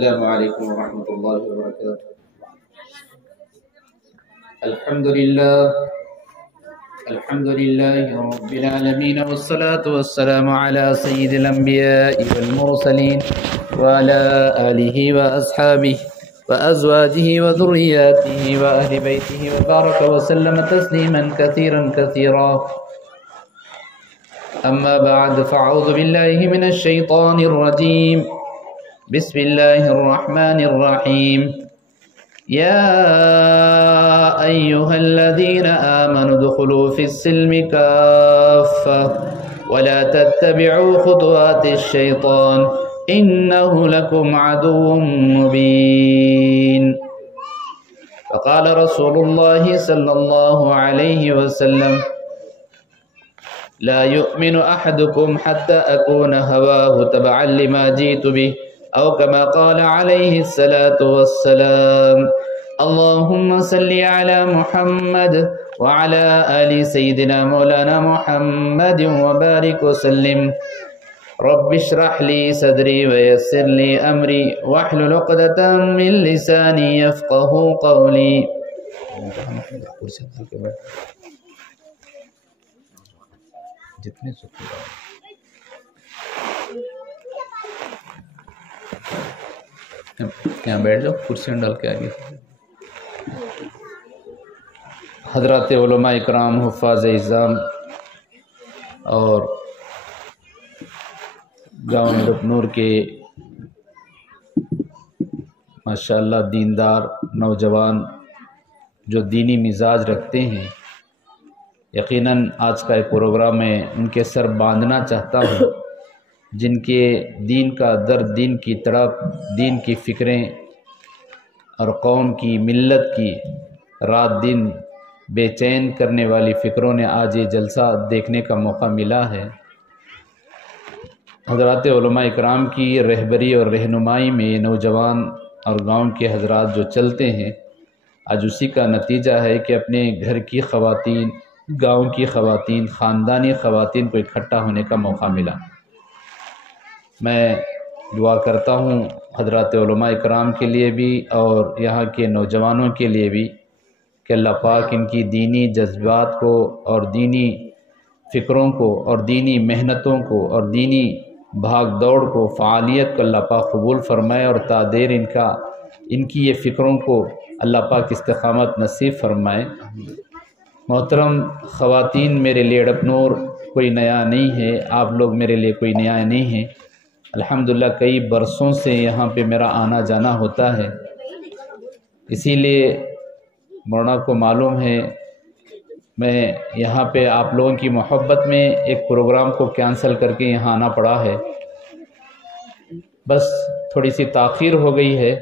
السلام علیکم ورحمۃ اللہ وبرکاتہ۔ الحمد للہ رب العالمین والصلاة والسلام علی سید الانبیاء والمرسلین وعلی آلہ واصحابہ وازواجہ وذریاتہ واہل بیتہ وبارک وسلم تسلیما کثیرا کثیرا۔ اما بعد فاعوذ باللہ من الشیطان الرجیم، بسم اللہ الرحمن الرحیم۔ یا ایہا الذین آمنوا ادخلوا فی السلم کافۃ ولا تتبعوا خطوات الشیطان انہ لکم عدو مبین۔ فقال رسول اللہ صلی اللہ علیہ وسلم لا يؤمن أحدكم حتى أكون هواه تبعا لما جئت به أو كما قال عليه الصلاة والسلام۔ اللهم صل على محمد وعلى آل سيدنا مولانا محمد وبارك وسلم۔ رب اشرح لي صدري ويسر لي أمري واحلل عقدة من لساني يفقهوا قولي۔ جتنے یہاں بیٹھ جاؤ، کرسیاں ڈال کے آگے۔ حضرات علماء اکرام، حفاظ اعظام اور گاؤں ڈپنور کے ماشاءاللہ دیندار نوجوان جو دینی مزاج رکھتے ہیں، یقیناً آج کا ایک پروگرام میں ان کے سر باندھنا چاہتا ہوں، جن کے دین کا درد، دین کی تڑپ، دین کی فکریں اور قوم کی، ملت کی رات دن بے چین کرنے والی فکروں نے آج یہ جلسہ دیکھنے کا موقع ملا ہے۔ حضرات علماء اکرام کی رہبری اور رہنمائی میں نوجوان اور گاؤں کے حضرات جو چلتے ہیں، آج اسی کا نتیجہ ہے کہ اپنے گھر کی خواتین، گاؤں کی خواتین، خاندانی خواتین کو اکٹھا ہونے کا موقع ملا۔ میں دعا کرتا ہوں حضرات علماء اکرام کے لیے بھی اور یہاں کے نوجوانوں کے لیے بھی کہ اللہ پاک ان کی دینی جذبات کو اور دینی فکروں کو اور دینی محنتوں کو اور دینی بھاگ دوڑ کو، فعالیت کو اللہ پاک قبول فرمائے اور تا دیر ان کی یہ فکروں کو اللہ پاک استقامت نصیب فرمائے۔ محترم خواتین، میرے لیے ڈپنور کوئی نیا نہیں ہے، آپ لوگ میرے لیے کوئی نیا نہیں ہیں۔ الحمدللہ کئی برسوں سے یہاں پہ میرا آنا جانا ہوتا ہے، اسی لیے مولانا کو معلوم ہے میں یہاں پہ آپ لوگوں کی محبت میں ایک پروگرام کو کینسل کر کے یہاں آنا پڑا ہے۔ بس تھوڑی سی تاخیر ہو گئی ہے،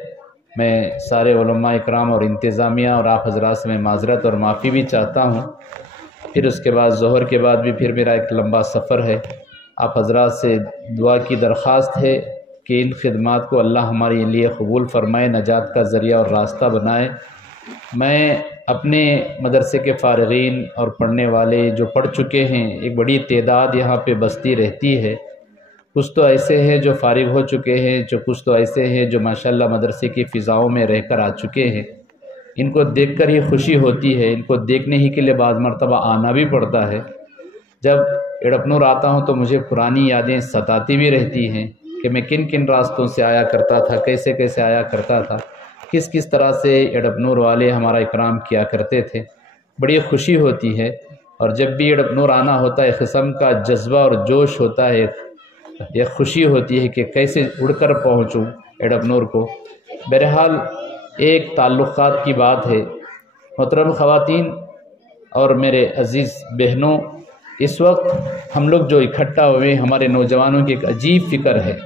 میں سارے علماء اکرام اور انتظامیہ اور آپ حضرات سے میں معذرت اور معافی بھی چاہتا ہوں۔ پھر اس کے بعد ظہر کے بعد بھی پھر میرا ایک لمبا سفر ہے۔ آپ حضرات سے دعا کی درخواست ہے کہ ان خدمات کو اللہ ہمارے لیے قبول فرمائے، نجات کا ذریعہ اور راستہ بنائے۔ میں اپنے مدرسے کے فارغین اور پڑھنے والے جو پڑھ چکے ہیں، ایک بڑی تعداد یہاں پہ بستی رہتی ہے، کچھ تو ایسے ہیں جو فارغ ہو چکے ہیں، کچھ تو ایسے ہیں جو ماشاءاللہ مدرسے کی فضاؤں میں رہ کر آ چکے ہیں۔ ان کو دیکھ کر ہی خوشی ہوتی ہے، ان کو دیکھنے ہی کے لیے بعض مرتبہ آنا بھی پڑتا ہے۔ جب ڈپنور آتا ہوں تو مجھے پرانی یادیں ستاتی بھی رہتی ہیں کہ میں کن کن راستوں سے آیا کرتا تھا، کیسے کیسے آیا کرتا تھا، کس کس طرح سے ڈپنور والے ہمارا اکرام کیا کرتے تھے۔ بڑی خوشی ہوتی ہے، اور جب بھی ڈپنور آنا ہوتا ہے، قسم کا جذبہ اور جوش ہوتا ہے، یہ خوشی ہوتی ہے کہ کیسے اڑ کر پہنچوں ڈپنور کو۔ بہرحال ایک تعلقات کی بات ہے۔ محترم خواتین اور میرے عزیز بہنوں، اس وقت ہم لوگ جو اکٹھا ہوئے، ہمارے نوجوانوں کی ایک عجیب فکر ہے،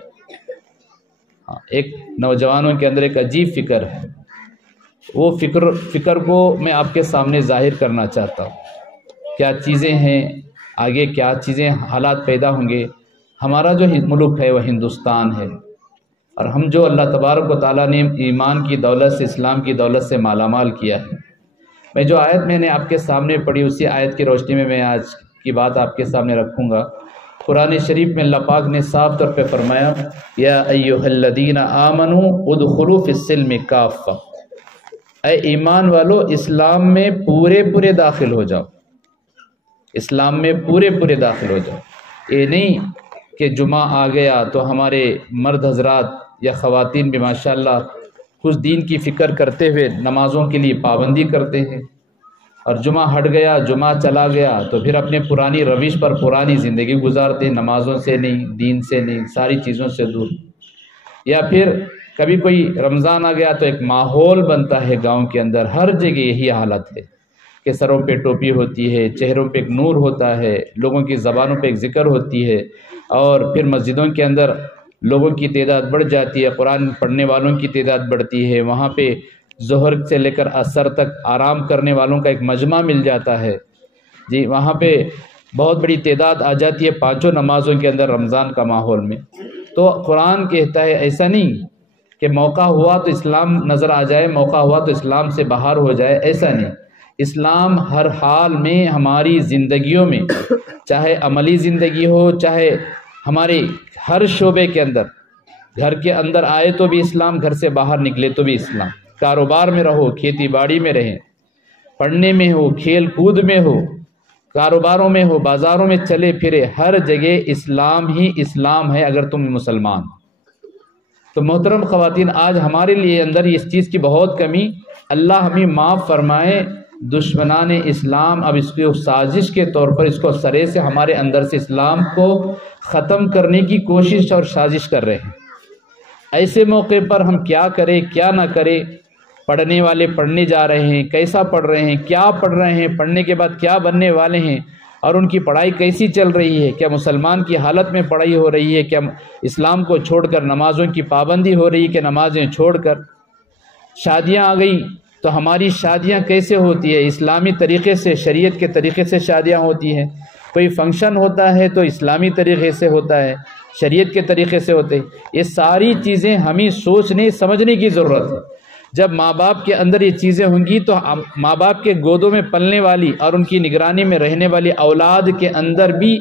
ایک نوجوانوں کے اندر ایک عجیب فکر ہے۔ وہ فکر کو میں آپ کے سامنے ظاہر کرنا چاہتا ہوں۔ کیا چیزیں ہیں، آگے کیا چیزیں حالات پیدا ہوں گے۔ ہمارا جو ملک ہے وہ ہندوستان ہے، اور ہم جو اللہ تبارک و تعالیٰ نے ایمان کی دولت سے، اسلام کی دولت سے مالا مال کیا ہے۔ میں جو آیت میں نے آپ کے سامنے پڑھی، اسی آیت کی روشنی میں آج کی بات آپ کے سامنے رکھوں گا۔ قرآن شریف میں اللہ پاک نے صاف طور پہ فرمایا یا ایھا الذین آمنوا ادخلوا فی السلم کافہ، اے ایمان والو اسلام میں پورے داخل ہو جاؤ، اسلام میں پورے داخل ہو جاؤ۔ یہ نہیں کہ جمعہ آ گیا تو ہمارے مرد حضرات یا خواتین بھی ماشاءاللہ کچھ دین کی فکر کرتے ہوئے نمازوں کے لیے پابندی کرتے ہیں، اور جمعہ ہٹ گیا، جمعہ چلا گیا تو پھر اپنے پرانی روش پر پرانی زندگی گزارتے ہیں، نمازوں سے نہیں، دین سے نہیں، ساری چیزوں سے دور۔ یا پھر کبھی کوئی رمضان آ گیا تو ایک ماحول بنتا ہے گاؤں کے اندر، ہر جگہ یہی حالت ہے کہ سروں پہ ٹوپی ہوتی ہے، چہروں پہ ایک نور ہوتا ہے، لوگوں کی زبانوں پہ ایک ذکر ہوتی ہے، اور پھر مسجدوں کے اندر لوگوں کی تعداد بڑھ جاتی ہے، قرآن پڑھنے والوں کی تعداد بڑھتی ہے، وہاں پہ ظہر سے لے کر عصر تک آرام کرنے والوں کا ایک مجمع مل جاتا ہے جی، وہاں پہ بہت بڑی تعداد آ جاتی ہے پانچوں نمازوں کے اندر رمضان کا ماحول میں۔ تو قرآن کہتا ہے ایسا نہیں کہ موقع ہوا تو اسلام نظر آ جائے، موقع ہوا تو اسلام سے باہر ہو جائے، ایسا نہیں۔ اسلام ہر حال میں ہماری زندگیوں میں، چاہے عملی زندگی ہو، چاہے ہمارے ہر شعبے کے اندر، گھر کے اندر آئے تو بھی اسلام، گھر سے باہر نکلے تو بھی اسلام، کاروبار میں رہو، کھیتی باڑی میں رہیں، پڑھنے میں ہو، کھیل کود میں ہو، کاروباروں میں ہو، بازاروں میں چلے پھرے، ہر جگہ اسلام ہی اسلام ہے اگر تم مسلمان۔ تو محترم خواتین، آج ہمارے لیے اندر اس چیز کی بہت کمی، اللہ ہمیں معاف فرمائے، دشمنان اسلام اب اس کو سازش کے طور پر اس کو سرے سے ہمارے اندر سے اسلام کو ختم کرنے کی کوشش اور سازش کر رہے ہیں۔ ایسے موقع پر ہم کیا کریں کیا نہ کریں؟ پڑھنے والے پڑھنے جا رہے ہیں، کیسا پڑھ رہے ہیں، کیا پڑھ رہے ہیں، پڑھنے کے بعد کیا بننے والے ہیں، اور ان کی پڑھائی کیسی چل رہی ہے، کیا مسلمان کی حالت میں پڑھائی ہو رہی ہے، کیا اسلام کو چھوڑ کر نمازوں کی پابندی ہو رہی ہے کہ نمازیں چھوڑ کر؟ شادیاں آ گئی تو ہماری شادیاں کیسے ہوتی ہے؟ اسلامی طریقے سے، شریعت کے طریقے سے شادیاں ہوتی ہیں۔ کوئی فنکشن ہوتا ہے تو اسلامی طریقے سے ہوتا ہے، شریعت کے طریقے سے ہوتے ہیں۔ یہ ساری چیزیں ہمیں سوچنے سمجھنے کی ضرورت ہے۔ جب ماں باپ کے اندر یہ چیزیں ہوں گی تو ماں باپ کے گودوں میں پلنے والی اور ان کی نگرانی میں رہنے والی اولاد کے اندر بھی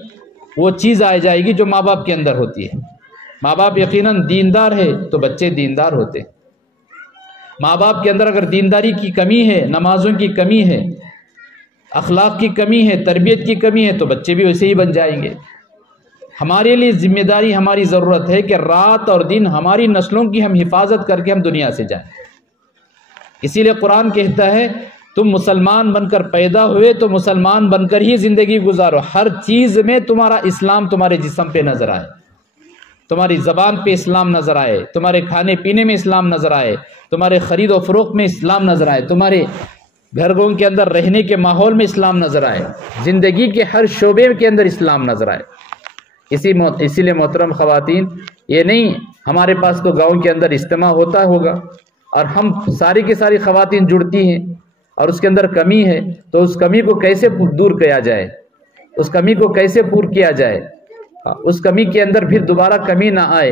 وہ چیز آ جائے گی جو ماں باپ کے اندر ہوتی ہے۔ ماں باپ یقیناً دیندار ہے تو بچے دیندار ہوتے ہیں۔ ماں باپ کے اندر اگر دینداری کی کمی ہے، نمازوں کی کمی ہے، اخلاق کی کمی ہے، تربیت کی کمی ہے تو بچے بھی ویسے ہی بن جائیں گے۔ ہمارے لیے ذمہ داری، ہماری ضرورت ہے کہ رات اور دن ہماری نسلوں کی ہم حفاظت کر کے ہم دنیا سے جائیں۔ اسی لیے قرآن کہتا ہے تم مسلمان بن کر پیدا ہوئے تو مسلمان بن کر ہی زندگی گزارو، ہر چیز میں تمہارا اسلام تمہارے جسم پہ نظر آئے، تمہاری زبان پہ اسلام نظر آئے، تمہارے کھانے پینے میں اسلام نظر آئے، تمہارے خرید و فروخت میں اسلام نظر آئے، تمہارے گھروں کے اندر رہنے کے ماحول میں اسلام نظر آئے، زندگی کے ہر شعبے کے اندر اسلام نظر آئے۔ اسی لیے محترم خواتین، یہ نہیں ہمارے پاس تو گاؤں کے اندر اجتماع ہوتا ہوگا اور ہم ساری کی ساری خواتین جڑتی ہیں اور اس کے اندر کمی ہے تو اس کمی کو کیسے دور کیا جائے، اس کمی کو کیسے پور کیا جائے، اس کمی کے اندر پھر دوبارہ کمی نہ آئے،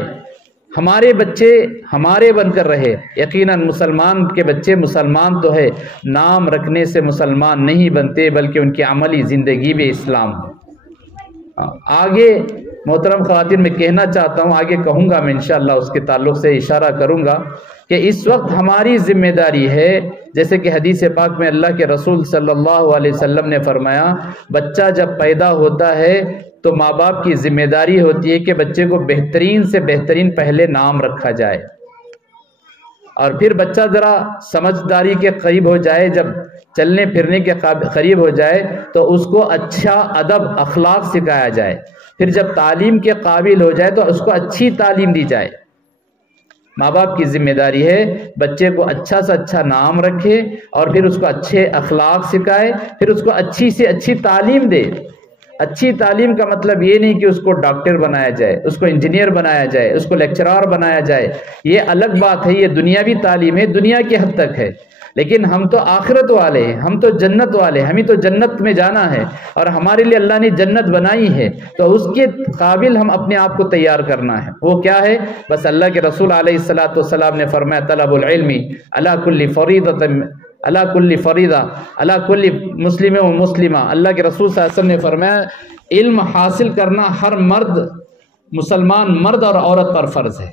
ہمارے بچے ہمارے بن کر رہے۔ یقیناً مسلمان کے بچے مسلمان تو ہے، نام رکھنے سے مسلمان نہیں بنتے بلکہ ان کی عملی زندگی میں اسلام ہے۔ آگے محترم خواتین میں کہنا چاہتا ہوں، آگے کہوں گا میں انشاءاللہ، اس کے تعلق سے اشارہ کروں گا کہ اس وقت ہماری ذمہ داری ہے، جیسے کہ حدیث پاک میں اللہ کے رسول صلی اللہ علیہ وسلم نے فرمایا، بچہ جب پیدا ہوتا ہے تو ماں باپ کی ذمہ داری ہوتی ہے کہ بچے کو بہترین سے بہترین پہلے نام رکھا جائے، اور پھر بچہ ذرا سمجھداری کے قریب ہو جائے، جب چلنے پھرنے کے قریب ہو جائے تو اس کو اچھا ادب اخلاق سکھایا جائے، پھر جب تعلیم کے قابل ہو جائے تو اس کو اچھی تعلیم دی جائے۔ ماں باپ کی ذمہ داری ہے بچے کو اچھا سے اچھا نام رکھے اور پھر اس کو اچھے اخلاق سکھائے، پھر اس کو اچھی سے اچھی تعلیم دے۔ اچھی تعلیم کا مطلب یہ نہیں کہ اس کو ڈاکٹر بنایا جائے، اس کو انجینئر بنایا جائے، اس کو لیکچرار بنایا جائے، یہ الگ بات ہے، یہ دنیاوی تعلیم ہے، دنیا کی حد تک ہے، لیکن ہم تو آخرت والے ہیں، ہم تو جنت والے، ہمیں تو جنت میں جانا ہے اور ہمارے لیے اللہ نے جنت بنائی ہے، تو اس کے قابل ہم اپنے آپ کو تیار کرنا ہے۔ وہ کیا ہے؟ بس اللہ کے رسول علیہ الصلوۃ والسلام نے فرمایا طلب العلم علی کل فریضۃ علی کل فریضہ علی کل مسلم و مسلمہ۔ اللہ کے رسول صلی اللہ علیہ وسلم نے فرمایا علم حاصل کرنا ہر مرد، مسلمان مرد اور عورت پر فرض ہے۔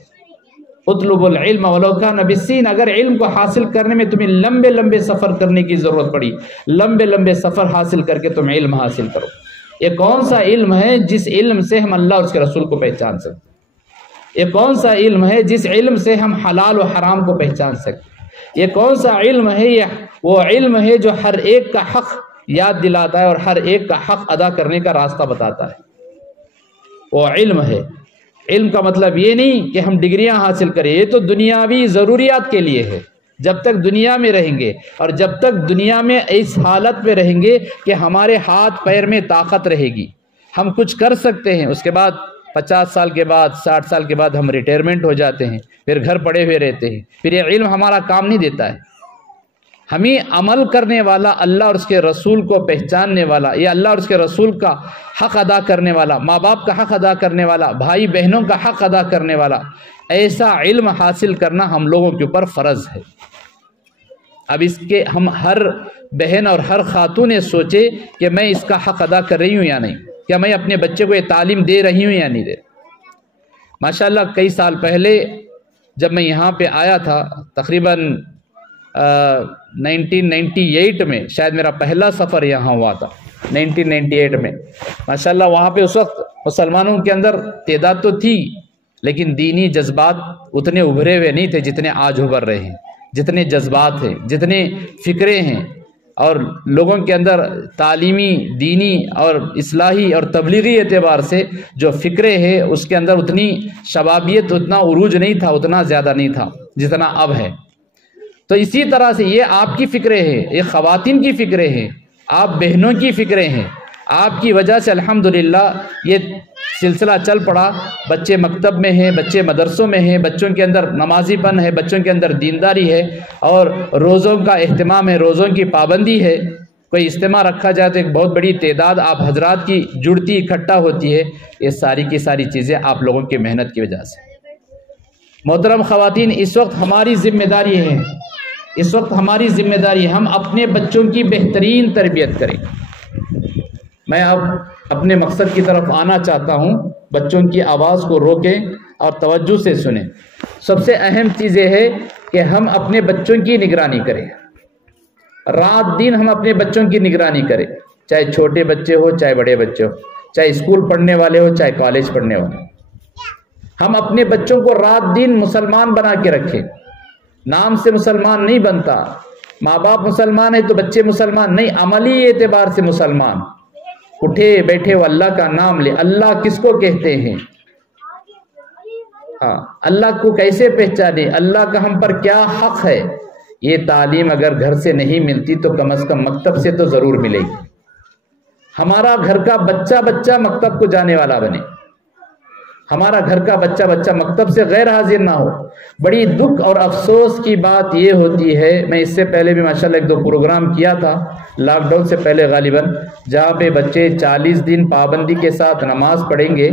اطلب العلم ولو کان بالسین، اگر علم کو حاصل کرنے میں تمہیں لمبے لمبے سفر کرنے کی ضرورت پڑی، لمبے لمبے سفر حاصل کر کے تم علم حاصل کرو۔ یہ کون سا علم ہے جس علم سے ہم اللہ اور اس کے رسول کو پہچان سکتے؟ یہ کون سا علم ہے جس علم سے ہم حلال و حرام کو پہچان سکتے؟ یہ کون سا علم ہے؟ یہ وہ علم ہے جو ہر ایک کا حق یاد دلاتا ہے اور ہر ایک کا حق ادا کرنے کا راستہ بتاتا ہے۔ وہ علم ہے۔ علم کا مطلب یہ نہیں کہ ہم ڈگریاں حاصل کریں، یہ تو دنیاوی ضروریات کے لیے ہے۔ جب تک دنیا میں رہیں گے اور جب تک دنیا میں اس حالت میں رہیں گے کہ ہمارے ہاتھ پیر میں طاقت رہے گی، ہم کچھ کر سکتے ہیں، اس کے بعد 50 سال کے بعد 60 سال کے بعد ہم ریٹائرمنٹ ہو جاتے ہیں، پھر گھر پڑے ہوئے رہتے ہیں، پھر یہ علم ہمارا کام نہیں دیتا ہے۔ ہمیں عمل کرنے والا، اللہ اور اس کے رسول کو پہچاننے والا، یا اللہ اور اس کے رسول کا حق ادا کرنے والا، ماں باپ کا حق ادا کرنے والا، بھائی بہنوں کا حق ادا کرنے والا، ایسا علم حاصل کرنا ہم لوگوں کے اوپر فرض ہے۔ اب اس کے ہم ہر بہن اور ہر خاتون نے سوچے کہ میں اس کا حق ادا کر رہی ہوں یا نہیں، کیا میں اپنے بچے کو یہ تعلیم دے رہی ہوں یا نہیں دے۔ ماشاءاللہ کئی سال پہلے جب میں یہاں پہ آیا تھا، تقریباً 1998 میں شاید میرا پہلا سفر یہاں ہوا تھا، 1998 میں ماشاءاللہ وہاں پہ اس وقت مسلمانوں کے اندر تعداد تو تھی، لیکن دینی جذبات اتنے ابھرے ہوئے نہیں تھے جتنے آج ابھر رہے ہیں، جتنے جذبات ہیں، جتنے فکرے ہیں، اور لوگوں کے اندر تعلیمی، دینی اور اصلاحی اور تبلیغی اعتبار سے جو فکرے ہیں اس کے اندر اتنی شبابیت، اتنا عروج نہیں تھا، اتنا زیادہ نہیں تھا جتنا اب ہے۔ تو اسی طرح سے یہ آپ کی فکریں ہیں، یہ خواتین کی فکریں ہیں، آپ بہنوں کی فکریں ہیں، آپ کی وجہ سے الحمدللہ یہ سلسلہ چل پڑا۔ بچے مکتب میں ہیں، بچے مدرسوں میں ہیں، بچوں کے اندر نمازی پن ہے، بچوں کے اندر دینداری ہے، اور روزوں کا اہتمام ہے، روزوں کی پابندی ہے۔ کوئی اجتماع رکھا جائے تو ایک بہت بڑی تعداد آپ حضرات کی جڑتی اکٹھا ہوتی ہے۔ یہ ساری کی ساری چیزیں آپ لوگوں کی محنت کی وجہ سے۔ محترم خواتین، اس وقت ہماری ذمہ داری ہے، اس وقت ہماری ذمہ داری ہے ہم اپنے بچوں کی بہترین تربیت کریں۔ میں اب اپنے مقصد کی طرف آنا چاہتا ہوں۔ بچوں کی آواز کو روکیں اور توجہ سے سنیں۔ سب سے اہم چیز یہ ہے کہ ہم اپنے بچوں کی نگرانی کریں، رات دن ہم اپنے بچوں کی نگرانی کریں، چاہے چھوٹے بچے ہو چاہے بڑے بچے ہو، چاہے اسکول پڑھنے والے ہو چاہے کالج پڑھنے والے۔ ہم اپنے بچوں کو رات دن مسلمان بنا کے رکھیں۔ نام سے مسلمان نہیں بنتا، ماں باپ مسلمان ہے تو بچے مسلمان نہیں، عملی اعتبار سے مسلمان۔ اٹھے بیٹھے وہ اللہ کا نام لے۔ اللہ کس کو کہتے ہیں؟ اللہ کو کیسے پہچانے؟ اللہ کا ہم پر کیا حق ہے؟ یہ تعلیم اگر گھر سے نہیں ملتی تو کم از کم مکتب سے تو ضرور ملے گی۔ ہمارا گھر کا بچہ مکتب کو جانے والا بنے، ہمارا گھر کا بچہ مکتب سے غیر حاضر نہ ہو۔ بڑی دکھ اور افسوس کی بات یہ ہوتی ہے، میں اس سے پہلے بھی ماشاءاللہ 1-2 پروگرام کیا تھا لاک ڈاؤن سے پہلے غالباً، جہاں پہ بچے 40 دن پابندی کے ساتھ نماز پڑھیں گے۔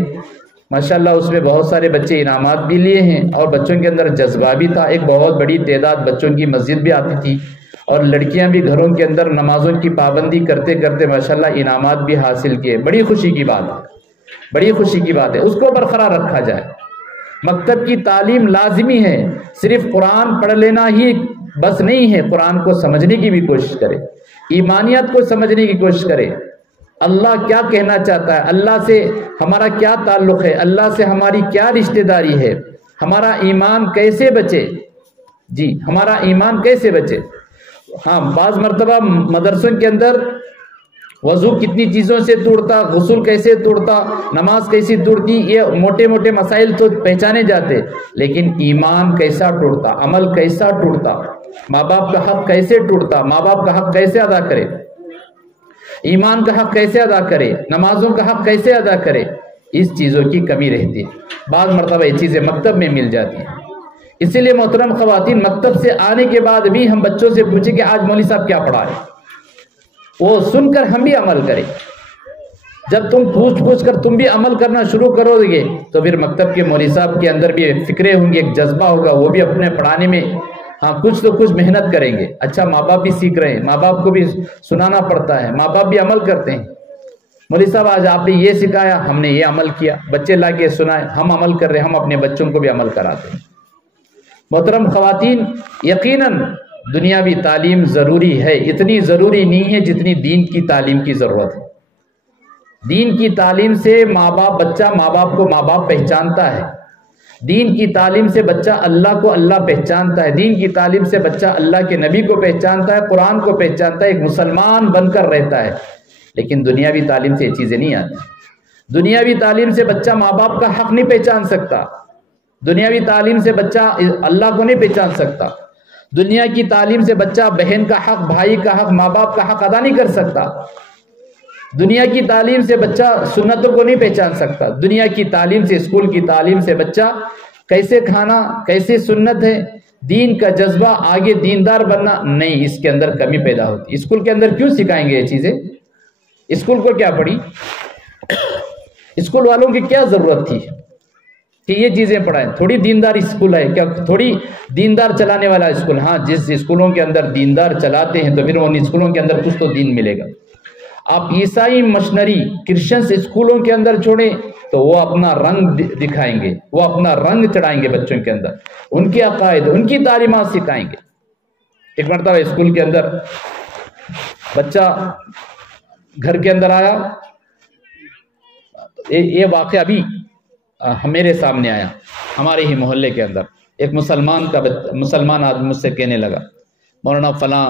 ماشاءاللہ اس میں بہت سارے بچے انعامات بھی لیے ہیں اور بچوں کے اندر جذبہ بھی تھا۔ ایک بہت بڑی تعداد بچوں کی مسجد بھی آتی تھی اور لڑکیاں بھی گھروں کے اندر نمازوں کی پابندی کرتے کرتے ماشاءاللہ انعامات بھی حاصل کیے۔ بڑی خوشی کی بات ہے، بڑی خوشی کی بات ہے، اس کو برقرار رکھا جائے۔ مکتب کی تعلیم لازمی ہے، صرف قرآن پڑھ لینا ہی بس نہیں ہے، قرآن کو سمجھنے کی بھی کوشش کرے، ایمانیات کو سمجھنے کی کوشش کرے۔ اللہ کیا کہنا چاہتا ہے، اللہ سے ہمارا کیا تعلق ہے، اللہ سے ہماری کیا رشتہ داری ہے، ہمارا ایمان کیسے بچے، جی ہمارا ایمان کیسے بچے۔ ہاں بعض مرتبہ مدرسوں کے اندر وضو کتنی چیزوں سے توڑتا، غسل کیسے توڑتا، نماز کیسی توڑتی، یہ موٹے موٹے مسائل تو پہچانے جاتے، لیکن ایمان کیسا ٹوٹتا، عمل کیسا ٹوٹتا، ماں باپ کا حق کیسے ٹوٹتا، ماں باپ کا حق کیسے ادا کرے، ایمان کا حق کیسے ادا کرے، نمازوں کا حق کیسے ادا کرے، اس چیزوں کی کمی رہتی ہے۔ بعض مرتبہ یہ چیزیں مکتب میں مل جاتی ہیں۔ اسی لیے محترم خواتین، مکتب سے آنے کے بعد بھی ہم بچوں سے پوچھیں کہ آج مولوی صاحب کیا پڑھا ہے، وہ سن کر ہم بھی عمل کریں۔ جب تم پوچھ کر تم بھی عمل کرنا شروع کرو گے تو پھر مکتب کے مولوی صاحب کے اندر بھی فکریں ہوں گی، ایک جذبہ ہوگا، وہ بھی اپنے پڑھانے میں کچھ تو کچھ محنت کریں گے۔ اچھا ماں باپ بھی سیکھ رہے ہیں، ماں باپ کو بھی سنانا پڑتا ہے، ماں باپ بھی عمل کرتے ہیں۔ مولوی صاحب آج آپ نے یہ سکھایا، ہم نے یہ عمل کیا، بچے لا کے سنائے، ہم عمل کر رہے ہیں، ہم اپنے بچوں کو بھی عمل کراتے ہیں۔ محترم خواتین، یقیناً دنیاوی تعلیم ضروری ہے، اتنی ضروری نہیں ہے جتنی دین کی تعلیم کی ضرورت ہے۔ دین کی تعلیم سے بچہ ماں باپ کو ماں باپ پہچانتا ہے، دین کی تعلیم سے بچہ اللہ کو اللہ پہچانتا ہے، دین کی تعلیم سے بچہ اللہ کے نبی کو پہچانتا ہے، قرآن کو پہچانتا ہے، ایک مسلمان بن کر رہتا ہے۔ لیکن دنیاوی تعلیم سے یہ چیزیں نہیں آتی۔ دنیاوی تعلیم سے بچہ ماں باپ کا حق نہیں پہچان سکتا، دنیاوی تعلیم سے بچہ اللہ کو نہیں پہچان سکتا، دنیا کی تعلیم سے بچہ بہن کا حق، بھائی کا حق، ماں باپ کا حق ادا نہیں کر سکتا، دنیا کی تعلیم سے بچہ سنتوں کو نہیں پہچان سکتا، دنیا کی تعلیم سے، اسکول کی تعلیم سے بچہ کیسے کھانا، کیسے سنت ہے، دین کا جذبہ، آگے دیندار بننا نہیں، اس کے اندر کمی پیدا ہوتی۔ اسکول کے اندر کیوں سکھائیں گے یہ چیزیں؟ اسکول کو کیا پڑھی؟ اسکول والوں کی کیا ضرورت تھی کہ یہ چیزیں پڑھائیں؟ تھوڑی دیندار اسکول ہے کیا؟ تھوڑی دیندار چلانے والا اسکول؟ ہاں، جس اسکولوں کے اندر دیندار چلاتے ہیں تو پھر ان اسکولوں کے اندر کچھ تو دین ملے گا۔ آپ عیسائی مشنری کرسچنس اسکولوں کے اندر چھوڑیں تو وہ اپنا رنگ دکھائیں گے، وہ اپنا رنگ چڑھائیں گے بچوں کے اندر، ان کے عقائد، ان کی تعلیمات سکھائیں گے۔ ایک مرتبہ اسکول کے اندر بچہ گھر کے اندر آیا، یہ واقعہ ابھی میرے سامنے آیا، ہمارے ہی محلے کے اندر ایک مسلمان آدمی مجھ سے کہنے لگا، مولانا فلاں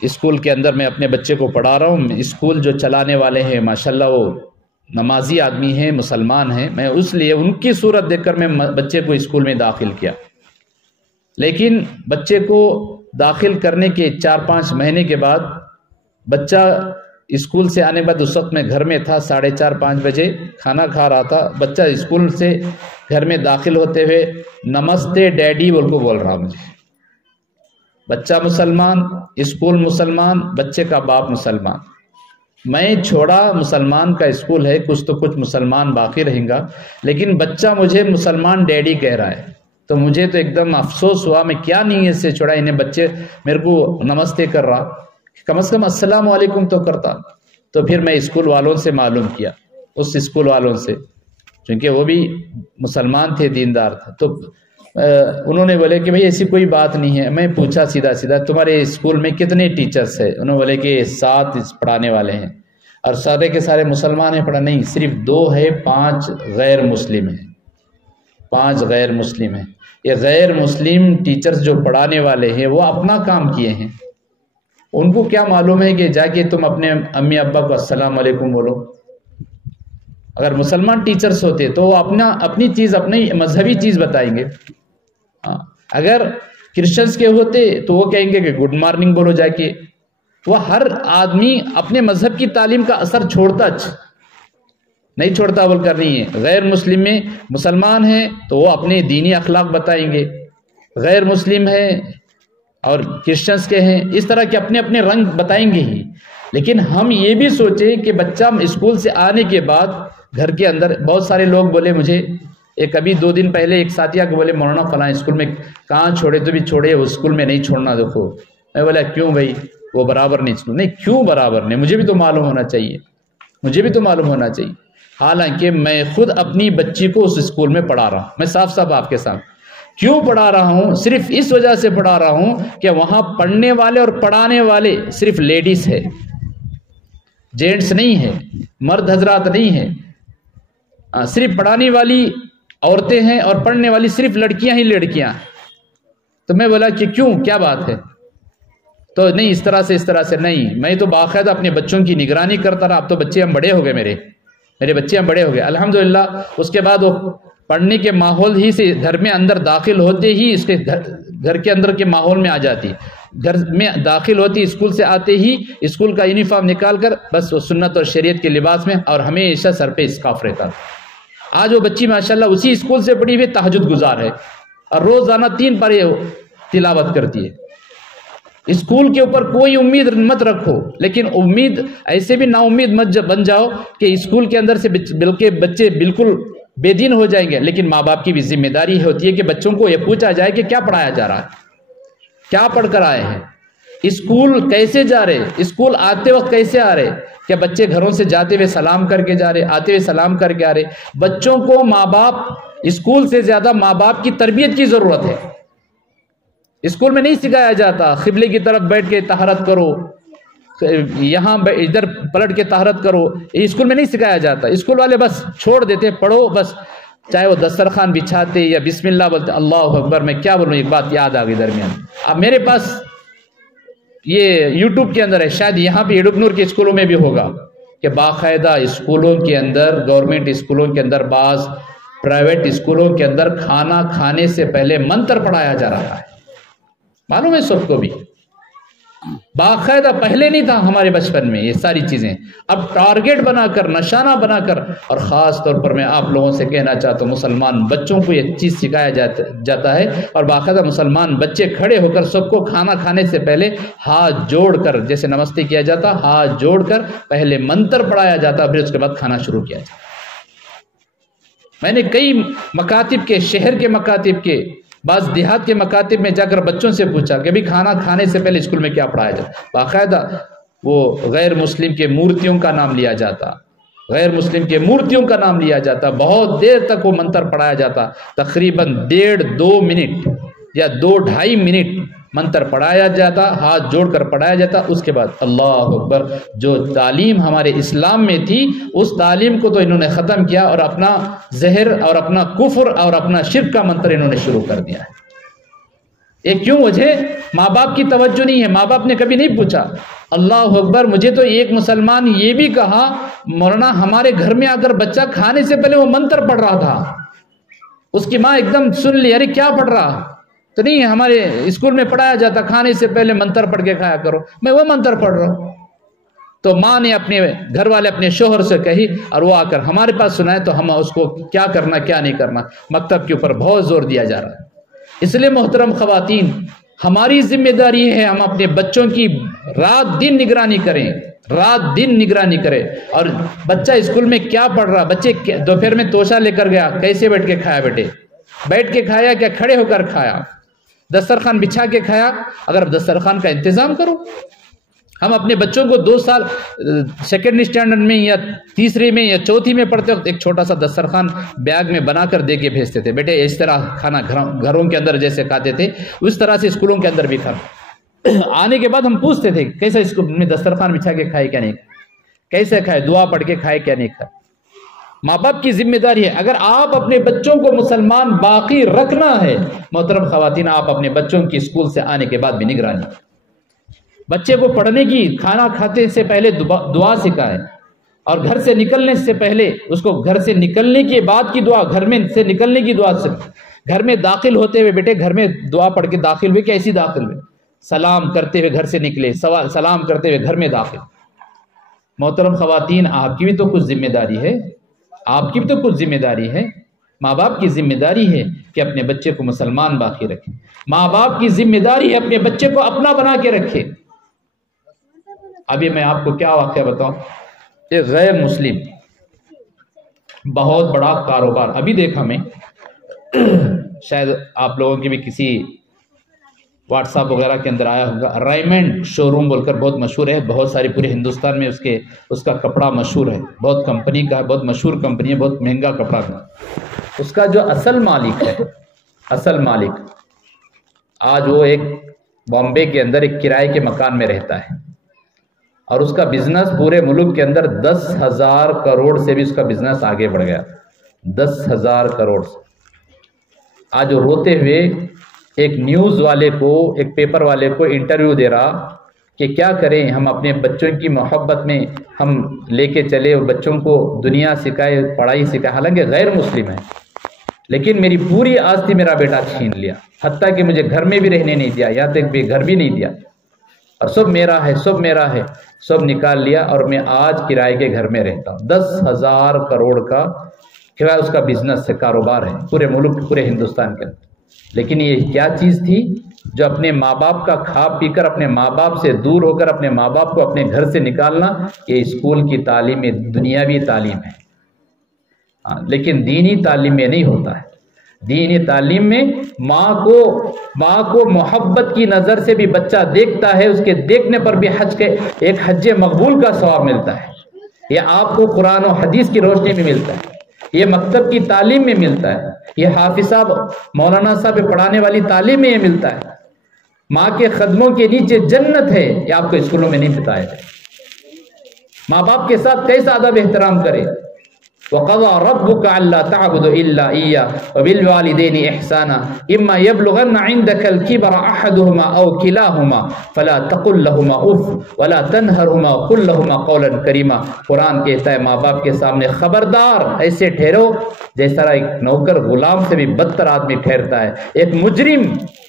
اسکول کے اندر میں اپنے بچے کو پڑھا رہا ہوں، اسکول جو چلانے والے ہیں ماشاءاللہ وہ نمازی آدمی ہیں، مسلمان ہیں، میں اس لیے ان کی صورت دیکھ کر میں بچے کو اسکول میں داخل کیا، لیکن بچے کو داخل کرنے کے 4-5 مہینے کے بعد بچہ اسکول سے آنے کے بعد، اس وقت میں گھر میں تھا، 4:30-5 بجے کھانا کھا رہا تھا، بچہ اسکول سے گھر میں داخل ہوتے ہوئے نمستے ڈیڈی بول رہا مجھے۔ بچہ مسلمان، اسکول مسلمان، بچے کا باپ مسلمان، میں چھوڑا مسلمان کا اسکول ہے، کچھ تو کچھ مسلمان باقی رہیں گا، لیکن بچہ مجھے مسلمان ڈیڈی کہہ رہا ہے، تو مجھے تو ایک دم افسوس ہوا، میں کیا نیت سے چھوڑا، انہیں بچے میرے کو نمستے کر رہا، کم از کم السلام علیکم تو کرتا۔ تو پھر میں اسکول والوں سے معلوم کیا، اس اسکول والوں سے، چونکہ وہ بھی مسلمان تھے، دیندار تھا، تو انہوں نے بولے کہ بھئی ایسی کوئی بات نہیں ہے۔ میں پوچھا سیدھا تمہارے اسکول میں کتنے ٹیچرز ہیں؟ انہوں نے بولے کہ 7 پڑھانے والے ہیں، اور سارے کے سارے مسلمان ہیں؟ پڑھا نہیں، صرف 2 ہے، 5 غیر مسلم ہیں، 5 غیر مسلم ہیں۔ یہ غیر مسلم ٹیچرز جو پڑھانے والے ہیں وہ اپنا کام کیے ہیں، ان کو کیا معلوم ہے کہ جا کے تم اپنے امی ابا کو السلام علیکم بولو؟ اگر مسلمان ٹیچرز ہوتے تو وہ اپنی چیز، اپنی مذہبی چیز بتائیں گے۔ اگر کرسچنز کے ہوتے تو وہ کہیں گے کہ گڈ مارننگ بولو جا کے۔ وہ ہر آدمی اپنے مذہب کی تعلیم کا اثر چھوڑتا نہیں چھوڑتا بول کر نہیں ہے۔ غیر مسلم میں مسلمان ہیں تو وہ اپنے دینی اخلاق بتائیں گے، غیر مسلم ہیں اور کرسچنز کے ہیں، اس طرح کے اپنے اپنے رنگ بتائیں گے ہی۔ لیکن ہم یہ بھی سوچیں کہ بچہ اسکول سے آنے کے بعد گھر کے اندر، بہت سارے لوگ بولے مجھے، ایک ابھی 2 دن پہلے ایک ساتھیہ کو بولے مولانا فلاں اسکول میں کہاں چھوڑے؟ تو بھی چھوڑے، وہ اسکول میں نہیں چھوڑنا۔ دیکھو میں بولا کیوں بھائی، وہ برابر نہیں چھوڑنا؟ نہیں، کیوں برابر نہیں؟ مجھے بھی تو معلوم ہونا چاہیے، مجھے بھی تو معلوم ہونا چاہیے۔ حالانکہ میں خود اپنی بچی کو اس اسکول میں پڑھا رہا ہوں، میں صاف آپ کے ساتھ کیوں پڑھا رہا ہوں؟ صرف اس وجہ سے پڑھا رہا ہوں کہ وہاں پڑھنے والے اور پڑھانے والے صرف لیڈیز ہے، جینٹس نہیں ہے، مرد حضرات نہیں ہے، صرف پڑھانے والی عورتیں ہیں اور پڑھنے والی صرف لڑکیاں ہی لڑکیاں ہیں۔ تو میں بولا کہ کیوں، کیا بات ہے؟ تو نہیں، اس طرح سے نہیں، میں تو باقاعدہ اپنے بچوں کی نگرانی کرتا رہا۔ اب تو بچے ہم بڑے ہو گئے، میرے بچے ہم بڑے ہو گئے الحمدللہ۔ اس کے بعد وہ پڑھنے کے ماحول ہی سے گھر میں اندر داخل ہوتے ہی اس کے گھر کے اندر کے ماحول میں آ جاتی، گھر میں داخل ہوتی، اسکول سے آتے ہی اسکول کا یونیفارم نکال کر بس وہ سنت اور شریعت کے لباس میں، اور ہمیشہ سر پہ اسکارف رہتا۔ آج وہ بچی ماشاءاللہ اسی اسکول سے پڑھی ہوئی تہجد گزار ہے، اور روزانہ 3 پارے تلاوت کرتی ہے۔ اسکول کے اوپر کوئی امید مت رکھو، لیکن امید ایسے بھی نا امید مت بن جاؤ کہ اسکول کے اندر سے بلکہ بچے بالکل بے دین ہو جائیں گے۔ لیکن ماں باپ کی بھی ذمہ داری ہوتی ہے کہ بچوں کو یہ پوچھا جائے کہ کیا پڑھایا جا رہا ہے، کیا پڑھ کر آئے ہیں، اسکول کیسے جا رہے، اسکول آتے وقت کیسے آ رہے، کیا بچے گھروں سے جاتے ہوئے سلام کر کے جا رہے، آتے ہوئے سلام کر کے آ رہے؟ بچوں کو ماں باپ، اسکول سے زیادہ ماں باپ کی تربیت کی ضرورت ہے۔ اسکول میں نہیں سکھایا جاتا قبلے کی طرف بیٹھ کے طہارت کرو، یہاں ادھر پلٹ کے طہارت کرو، یہ اسکول میں نہیں سکھایا جاتا۔ اسکول والے بس چھوڑ دیتے، پڑھو بس، چاہے وہ دسترخوان بچھاتے یا بسم اللہ بولتے۔ اللہ اکبر، میں کیا بولوں، ایک بات یاد آ گئی درمیان، اب میرے پاس یہ یوٹیوب کے اندر ہے، شاید یہاں پہ ایڈوکنور کے اسکولوں میں بھی ہوگا کہ باقاعدہ اسکولوں کے اندر، گورنمنٹ اسکولوں کے اندر، بعض پرائیویٹ اسکولوں کے اندر کھانا کھانے سے پہلے منتر پڑھایا جا رہا ہے، معلوم ہے سب کو بھی، باقاعدہ پہلے نہیں تھا ہمارے بچپن میں یہ ساری چیزیں، اب ٹارگٹ بنا کر، نشانہ بنا کر، اور خاص طور پر میں آپ لوگوں سے کہنا چاہتا ہوں مسلمان بچوں کو یہ چیز سکھایا جاتا ہے، اور باقاعدہ مسلمان بچے کھڑے ہو کر سب کو کھانا کھانے سے پہلے ہاتھ جوڑ کر، جیسے نمستے کیا جاتا، ہاتھ جوڑ کر پہلے منتر پڑھایا جاتا، پھر اس کے بعد کھانا شروع کیا جاتا۔ میں نے کئی مکاتب کے، شہر کے مکاتب کے، بعض دیہات کے مکاتب میں جا کر بچوں سے پوچھا کہ بھی کھانا کھانے سے پہلے اسکول میں کیا پڑھایا جاتا، باقاعدہ وہ غیر مسلم کے مورتیوں کا نام لیا جاتا، غیر مسلم کے مورتیوں کا نام لیا جاتا، بہت دیر تک وہ منتر پڑھایا جاتا، تقریباً 1.5-2 منٹ یا 2-2.5 منٹ منتر پڑھایا جاتا، ہاتھ جوڑ کر پڑھایا جاتا، اس کے بعد اللہ اکبر۔ جو تعلیم ہمارے اسلام میں تھی اس تعلیم کو تو انہوں نے ختم کیا، اور اپنا زہر اور اپنا کفر اور اپنا شرک کا منتر انہوں نے شروع کر دیا ہے۔ یہ کیوں وجہ؟ ماں باپ کی توجہ نہیں ہے، ماں باپ نے کبھی نہیں پوچھا۔ اللہ اکبر، مجھے تو ایک مسلمان یہ بھی کہا مولانا ہمارے گھر میں اگر بچہ کھانے سے پہلے وہ منتر پڑھ رہا تھا، اس کی ماں ایک دم سن لی، ارے کیا پڑھ رہا؟ تو نہیں، ہمارے اسکول میں پڑھایا جاتا کھانے سے پہلے منتر پڑھ کے کھایا کرو، میں وہ منتر پڑھ رہا ہوں۔ تو ماں نے اپنے گھر والے اپنے شوہر سے کہی، اور وہ آ کر ہمارے پاس سنائے، تو ہم اس کو کیا کرنا کیا نہیں کرنا مکتب کے اوپر بہت زور دیا جا رہا ہے۔ اس لیے محترم خواتین، ہماری ذمہ داری ہے ہم اپنے بچوں کی رات دن نگرانی کریں، رات دن نگرانی کریں۔ اور بچہ اسکول میں کیا پڑھ رہا، بچے دوپہر میں توشہ لے کر گیا، کیسے بیٹھ کے کھایا؟ بیٹے بیٹھ کے کھایا کیا کھڑے ہو کر کھایا؟ دسترخوان بچھا کے کھایا؟ اگر دسترخوان کا انتظام کرو۔ ہم اپنے بچوں کو 2 سال سیکنڈ اسٹینڈرڈ میں یا تیسرے میں یا چوتھی میں پڑھتے وقت ایک چھوٹا سا دسترخوان بیگ میں بنا کر دے کے بھیجتے تھے، بیٹے اس طرح کھانا گھروں کے اندر جیسے کھاتے تھے اس طرح سے اسکولوں کے اندر بھی کھانا۔ آنے کے بعد ہم پوچھتے تھے کیسے اسکول میں دسترخوان بچھا کے کھائے کیا نہیں کھائے، کیسے کھائے، دعا پڑھ کے کھائے کیا نہیں کھائے۔ ماں باپ کی ذمہ داری ہے، اگر آپ اپنے بچوں کو مسلمان باقی رکھنا ہے محترم خواتین، آپ اپنے بچوں کی اسکول سے آنے کے بعد بھی نگرانی، بچے کو پڑھنے کی، کھانا کھاتے سے پہلے دعا سکھائے، اور گھر سے نکلنے سے پہلے اس کو گھر سے نکلنے کے بعد کی دعا، گھر میں سے نکلنے کی دعا سکھائے۔ گھر میں داخل ہوتے ہوئے بیٹے گھر میں دعا پڑھ کے داخل ہوئے، کیسی داخل ہوئے؟ سلام کرتے ہوئے گھر سے نکلے، سلام کرتے ہوئے گھر میں داخل۔ محترم خواتین، آپ کی بھی تو کچھ ذمہ داری ہے، آپ کی بھی تو کچھ ذمہ داری ہے، ماں باپ کی ذمہ داری ہے کہ اپنے بچے کو مسلمان باقی رکھے، ماں باپ کی ذمہ داری ہے اپنے بچے کو اپنا بنا کے رکھے۔ ابھی میں آپ کو کیا واقعہ بتاؤں، ایک غیر مسلم بہت بڑا کاروبار، ابھی دیکھا میں، شاید آپ لوگوں کی بھی کسی واٹس ایپ وغیرہ کے اندر آیا ہوگا، ریمنڈ شو روم بول کر بہت مشہور ہے، بہت ساری پورے ہندوستان میں اس کا کپڑا مشہور ہے، بہت کمپنی کا ہے، بہت مشہور کمپنی ہے، بہت مہنگا کپڑا کا۔ اس کا جو اصل مالک ہے، اصل مالک، آج وہ ایک بامبے کے اندر ایک کرائے کے مکان میں رہتا ہے، اور اس کا بزنس پورے ملک کے اندر 10,000 کروڑ سے بھی اس کا بزنس آگے بڑھ گیا، 10,000 کروڑ سے۔ آج وہ روتے ہوئے ایک نیوز والے کو، ایک پیپر والے کو انٹرویو دے رہا کہ کیا کریں، ہم اپنے بچوں کی محبت میں ہم لے کے چلے اور بچوں کو دنیا سکھائے، پڑھائی سکھائے، حالانکہ غیر مسلم ہے، لیکن میری پوری آستی میرا بیٹا چھین لیا، حتیٰ کہ مجھے گھر میں بھی رہنے نہیں دیا، یہاں تک بھی گھر بھی نہیں دیا، اور سب میرا ہے، سب میرا ہے، سب نکال لیا، اور میں آج کرائے کے گھر میں رہتا ہوں۔ 10,000 کروڑ کا کرایہ اس کا بزنس ہے، کاروبار ہے، پورے ملک، پورے ہندوستان کے اندر۔ لیکن یہ کیا چیز تھی جو اپنے ماں باپ کا کھا پی کر، اپنے ماں باپ سے دور ہو کر، اپنے ماں باپ کو اپنے گھر سے نکالنا، یہ اسکول کی تعلیم میں دنیاوی تعلیم ہے، لیکن دینی تعلیم میں نہیں ہوتا ہے۔ دینی تعلیم میں ماں کو محبت کی نظر سے بھی بچہ دیکھتا ہے، اس کے دیکھنے پر بھی ایک حج مقبول کا ثواب ملتا ہے۔ یہ آپ کو قرآن و حدیث کی روشنی میں ملتا ہے، یہ مکتب کی تعلیم میں ملتا ہے، یہ حافظ صاحب مولانا صاحب پڑھانے والی تعلیم میں یہ ملتا ہے۔ ماں کے قدموں کے نیچے جنت ہے، یہ آپ کو اسکولوں میں نہیں بتایا جائے۔ ماں باپ کے ساتھ کیسا ادب احترام کرے۔ وَقَضَى رَبُّكَ أَلَّا تَعْبُدُوا إِلَّا إِيَّاهُ وَبِالْوَالِدَيْنِ إِحْسَانًا إِمَّا يَبْلُغَنَّ عِندَكَ الْكِبَرَ أَحَدُهُمَا أَوْ كِلَاهُمَا فَلَا تَقُل لَّهُمَا أُفٍّ وَلَا تَنْهَرْهُمَا وَقُل لَّهُمَا قَوْلًا كَرِيمًا۔ قرآن کہتا ہے ماں باپ کے سامنے خبردار ایسے ٹھہرو جیسا ایک نوکر غلام سے بھی بدتر آدمی ٹھہرتا ہے۔ ایک مجرم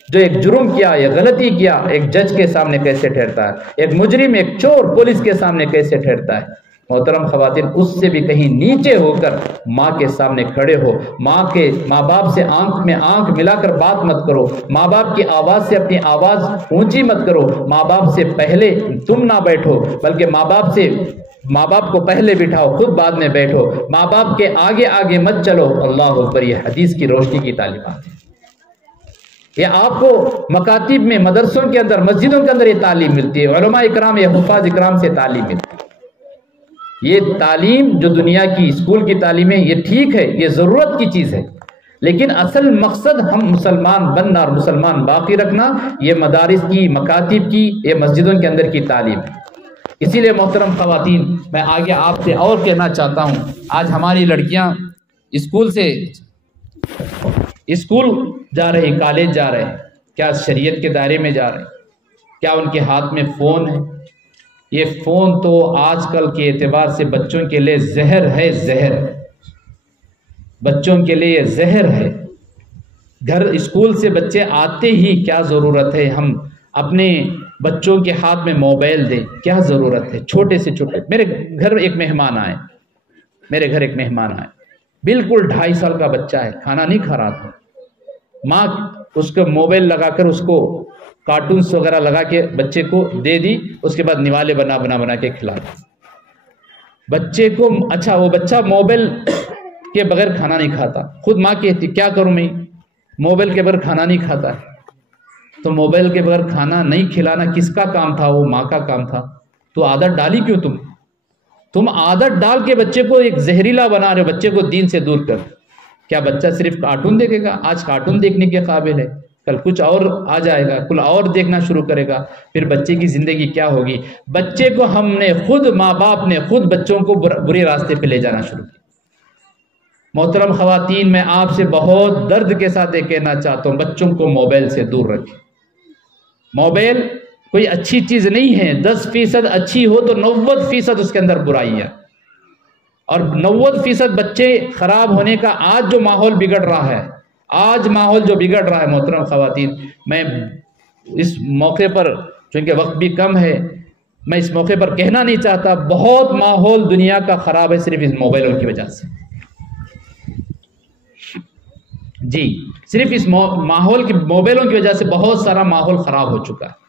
جو ایک جرم کیا، ایک غلطی کیا، ایک جج کے سامنے کیسے ٹھہرتا ہے، ایک مجرم ایک چور پولیس کے سامنے کیسے ٹھہرتا ہے۔ محترم خواتین، اس سے بھی کہیں نیچے ہو کر ماں کے سامنے کھڑے ہو، ماں باپ سے آنکھ میں آنکھ ملا کر بات مت کرو، ماں باپ کی آواز سے اپنی آواز اونچی مت کرو، ماں باپ سے پہلے تم نہ بیٹھو بلکہ ماں باپ کو پہلے بٹھاؤ، خود بعد میں بیٹھو، ماں باپ کے آگے آگے مت چلو۔ اللہ اکبر، یہ حدیث کی روشنی کی تعلیمات ہے۔ یہ آپ کو مکاتب میں، مدرسوں کے اندر، مسجدوں کے اندر یہ تعلیم ملتی ہے، علماء اکرام یا حفاظ اکرام سے تعلیم ملتی ہے۔ یہ تعلیم جو دنیا کی اسکول کی تعلیم ہے یہ ٹھیک ہے، یہ ضرورت کی چیز ہے، لیکن اصل مقصد ہم مسلمان بننا اور مسلمان باقی رکھنا، یہ مدارس کی، مکاتب کی، یہ مسجدوں کے اندر کی تعلیم ہے۔ اسی لیے محترم خواتین، میں آگے آپ سے اور کہنا چاہتا ہوں، آج ہماری لڑکیاں اسکول جا رہے، کالج جا رہے، کیا شریعت کے دائرے میں جا رہے؟ کیا ان کے ہاتھ میں فون ہے؟ یہ فون تو آج کل کے اعتبار سے بچوں کے لیے زہر ہے، زہر، بچوں کے لیے زہر ہے۔ اسکول سے بچے آتے ہی کیا ضرورت ہے ہم اپنے بچوں کے ہاتھ میں موبائل دیں؟ کیا ضرورت ہے؟ چھوٹے سے چھوٹے، میرے گھر ایک مہمان آئے، بالکل 2.5 سال کا بچہ ہے، کھانا نہیں کھا رہا تھا، ماں اس کو موبائل لگا کر، اس کو کارٹونز وغیرہ لگا کے بچے کو دے دی، اس کے بعد نوالے بنا کے کھلا دی بچے کو۔ اچھا، وہ بچہ موبائل کے بغیر کھانا نہیں کھاتا، خود ماں کہتی کیا کروں میں، موبائل کے بغیر کھانا نہیں کھاتا ہے۔ تو موبائل کے بغیر کھانا نہیں کھلانا کس کا کام تھا؟ وہ ماں کا کام تھا۔ تو عادت ڈالی کیوں تم عادت ڈال کے بچے کو ایک زہریلا بنا رہے ہو، بچے کو دین سے دور کر۔ کیا بچہ صرف کارٹون دیکھے گا؟ آج کارٹون دیکھنے کے قابل ہے، کل کچھ اور آ جائے گا، کل اور دیکھنا شروع کرے گا، پھر بچے کی زندگی کیا ہوگی؟ بچے کو ہم نے خود، ماں باپ نے خود بچوں کو برے راستے پہ لے جانا شروع کیا۔ محترم خواتین، میں آپ سے بہت درد کے ساتھ یہ کہنا چاہتا ہوں، بچوں کو موبائل سے دور رکھیں۔ موبائل کوئی اچھی چیز نہیں ہے، 10% اچھی ہو تو 90% اس کے اندر برائی ہے، اور 90% بچے خراب ہونے کا آج جو ماحول بگڑ رہا ہے، محترم خواتین، میں اس موقع پر، چونکہ وقت بھی کم ہے، میں اس موقع پر کہنا نہیں چاہتا، بہت ماحول دنیا کا خراب ہے صرف اس موبائلوں کی وجہ سے۔ جی، صرف اس موبائلوں کی وجہ سے بہت سارا ماحول خراب ہو چکا ہے۔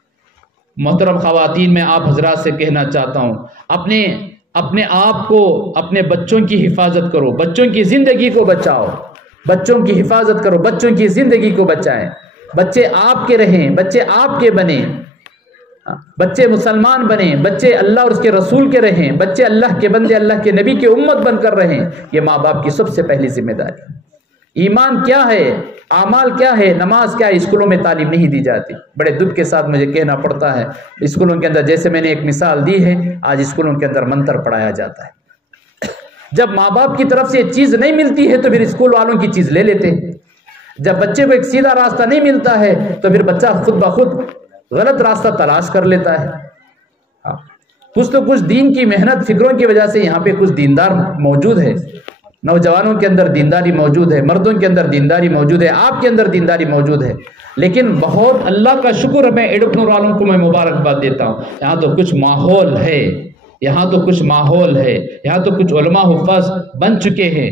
محترم خواتین، میں آپ حضرات سے کہنا چاہتا ہوں، اپنے آپ کو، اپنے بچوں کی حفاظت کرو، بچوں کی زندگی کو بچاؤ، بچوں کی حفاظت کرو، بچوں کی زندگی کو بچائیں۔ بچے آپ کے رہیں، بچے آپ کے بنیں، بچے مسلمان بنیں، بچے اللہ اور اس کے رسول کے رہیں، بچے اللہ کے بندے، اللہ کے نبی کی امت بن کر رہیں۔ یہ ماں باپ کی سب سے پہلی ذمہ داری ہے۔ ایمان کیا ہے، اعمال کیا ہے، نماز کیا ہے، اسکولوں میں تعلیم نہیں دی جاتی۔ بڑے دکھ کے ساتھ مجھے کہنا پڑتا ہے، اسکولوں کے اندر، جیسے میں نے ایک مثال دی ہے، آج اسکولوں کے اندر منتر پڑھایا جاتا ہے۔ جب ماں باپ کی طرف سے چیز نہیں ملتی ہے تو پھر اسکول والوں کی چیز لے لیتے ہیں۔ جب بچے کو ایک سیدھا راستہ نہیں ملتا ہے تو پھر بچہ خود بخود غلط راستہ تلاش کر لیتا ہے۔ کچھ تو کچھ دین کی محنت، فکروں کی وجہ سے یہاں پہ کچھ دیندار موجود ہے، نوجوانوں کے اندر دینداری موجود ہے، مردوں کے اندر دینداری موجود ہے، آپ کے اندر دینداری موجود ہے، لیکن بہت اللہ کا شکر ہے، میں ایڈوپنور والوں کو میں مبارکباد دیتا ہوں، یہاں تو کچھ ماحول ہے، یہاں تو کچھ علماء حفاظ بن چکے ہیں،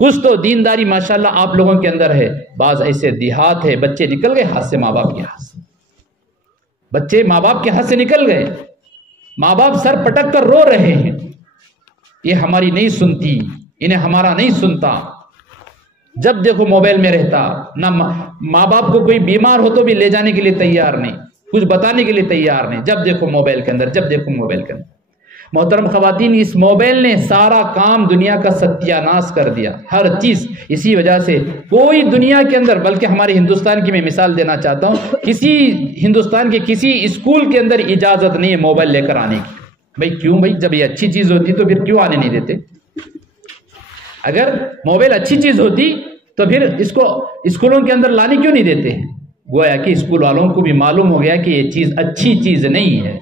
کچھ تو دینداری ماشاءاللہ آپ لوگوں کے اندر ہے۔ بعض ایسے دیہات ہے، بچے نکل گئے ہاتھ سے، ماں باپ کے ہاتھ سے، بچے ماں باپ کے ہاتھ سے نکل گئے، ماں باپ سر پٹک کر رو رہے ہیں، یہ ہماری نہیں سنتی، انہیں ہمارا نہیں سنتا، جب دیکھو موبائل میں رہتا، نہ ماں باپ کو کوئی بیمار ہو تو بھی لے جانے کے لیے تیار نہیں، کچھ بتانے کے لیے تیار نہیں، جب دیکھو موبائل کے اندر، محترم خواتین، اس موبائل نے سارا کام دنیا کا ستیاناش کر دیا، ہر چیز اسی وجہ سے۔ کوئی دنیا کے اندر، بلکہ ہمارے ہندوستان کی میں مثال دینا چاہتا ہوں، کسی ہندوستان کے کسی اسکول کے اندر اجازت نہیں ہے موبائل لے کر آنے کی۔ بھائی کیوں؟ بھائی جب یہ اچھی چیز ہوتی تو پھر کیوں آنے نہیں دیتے؟ اگر موبائل اچھی چیز ہوتی تو پھر اس کو اسکولوں کے اندر لانے کیوں نہیں دیتے؟ گویا کہ اسکول والوں کو بھی معلوم ہو گیا کہ یہ چیز اچھی چیز نہیں ہے،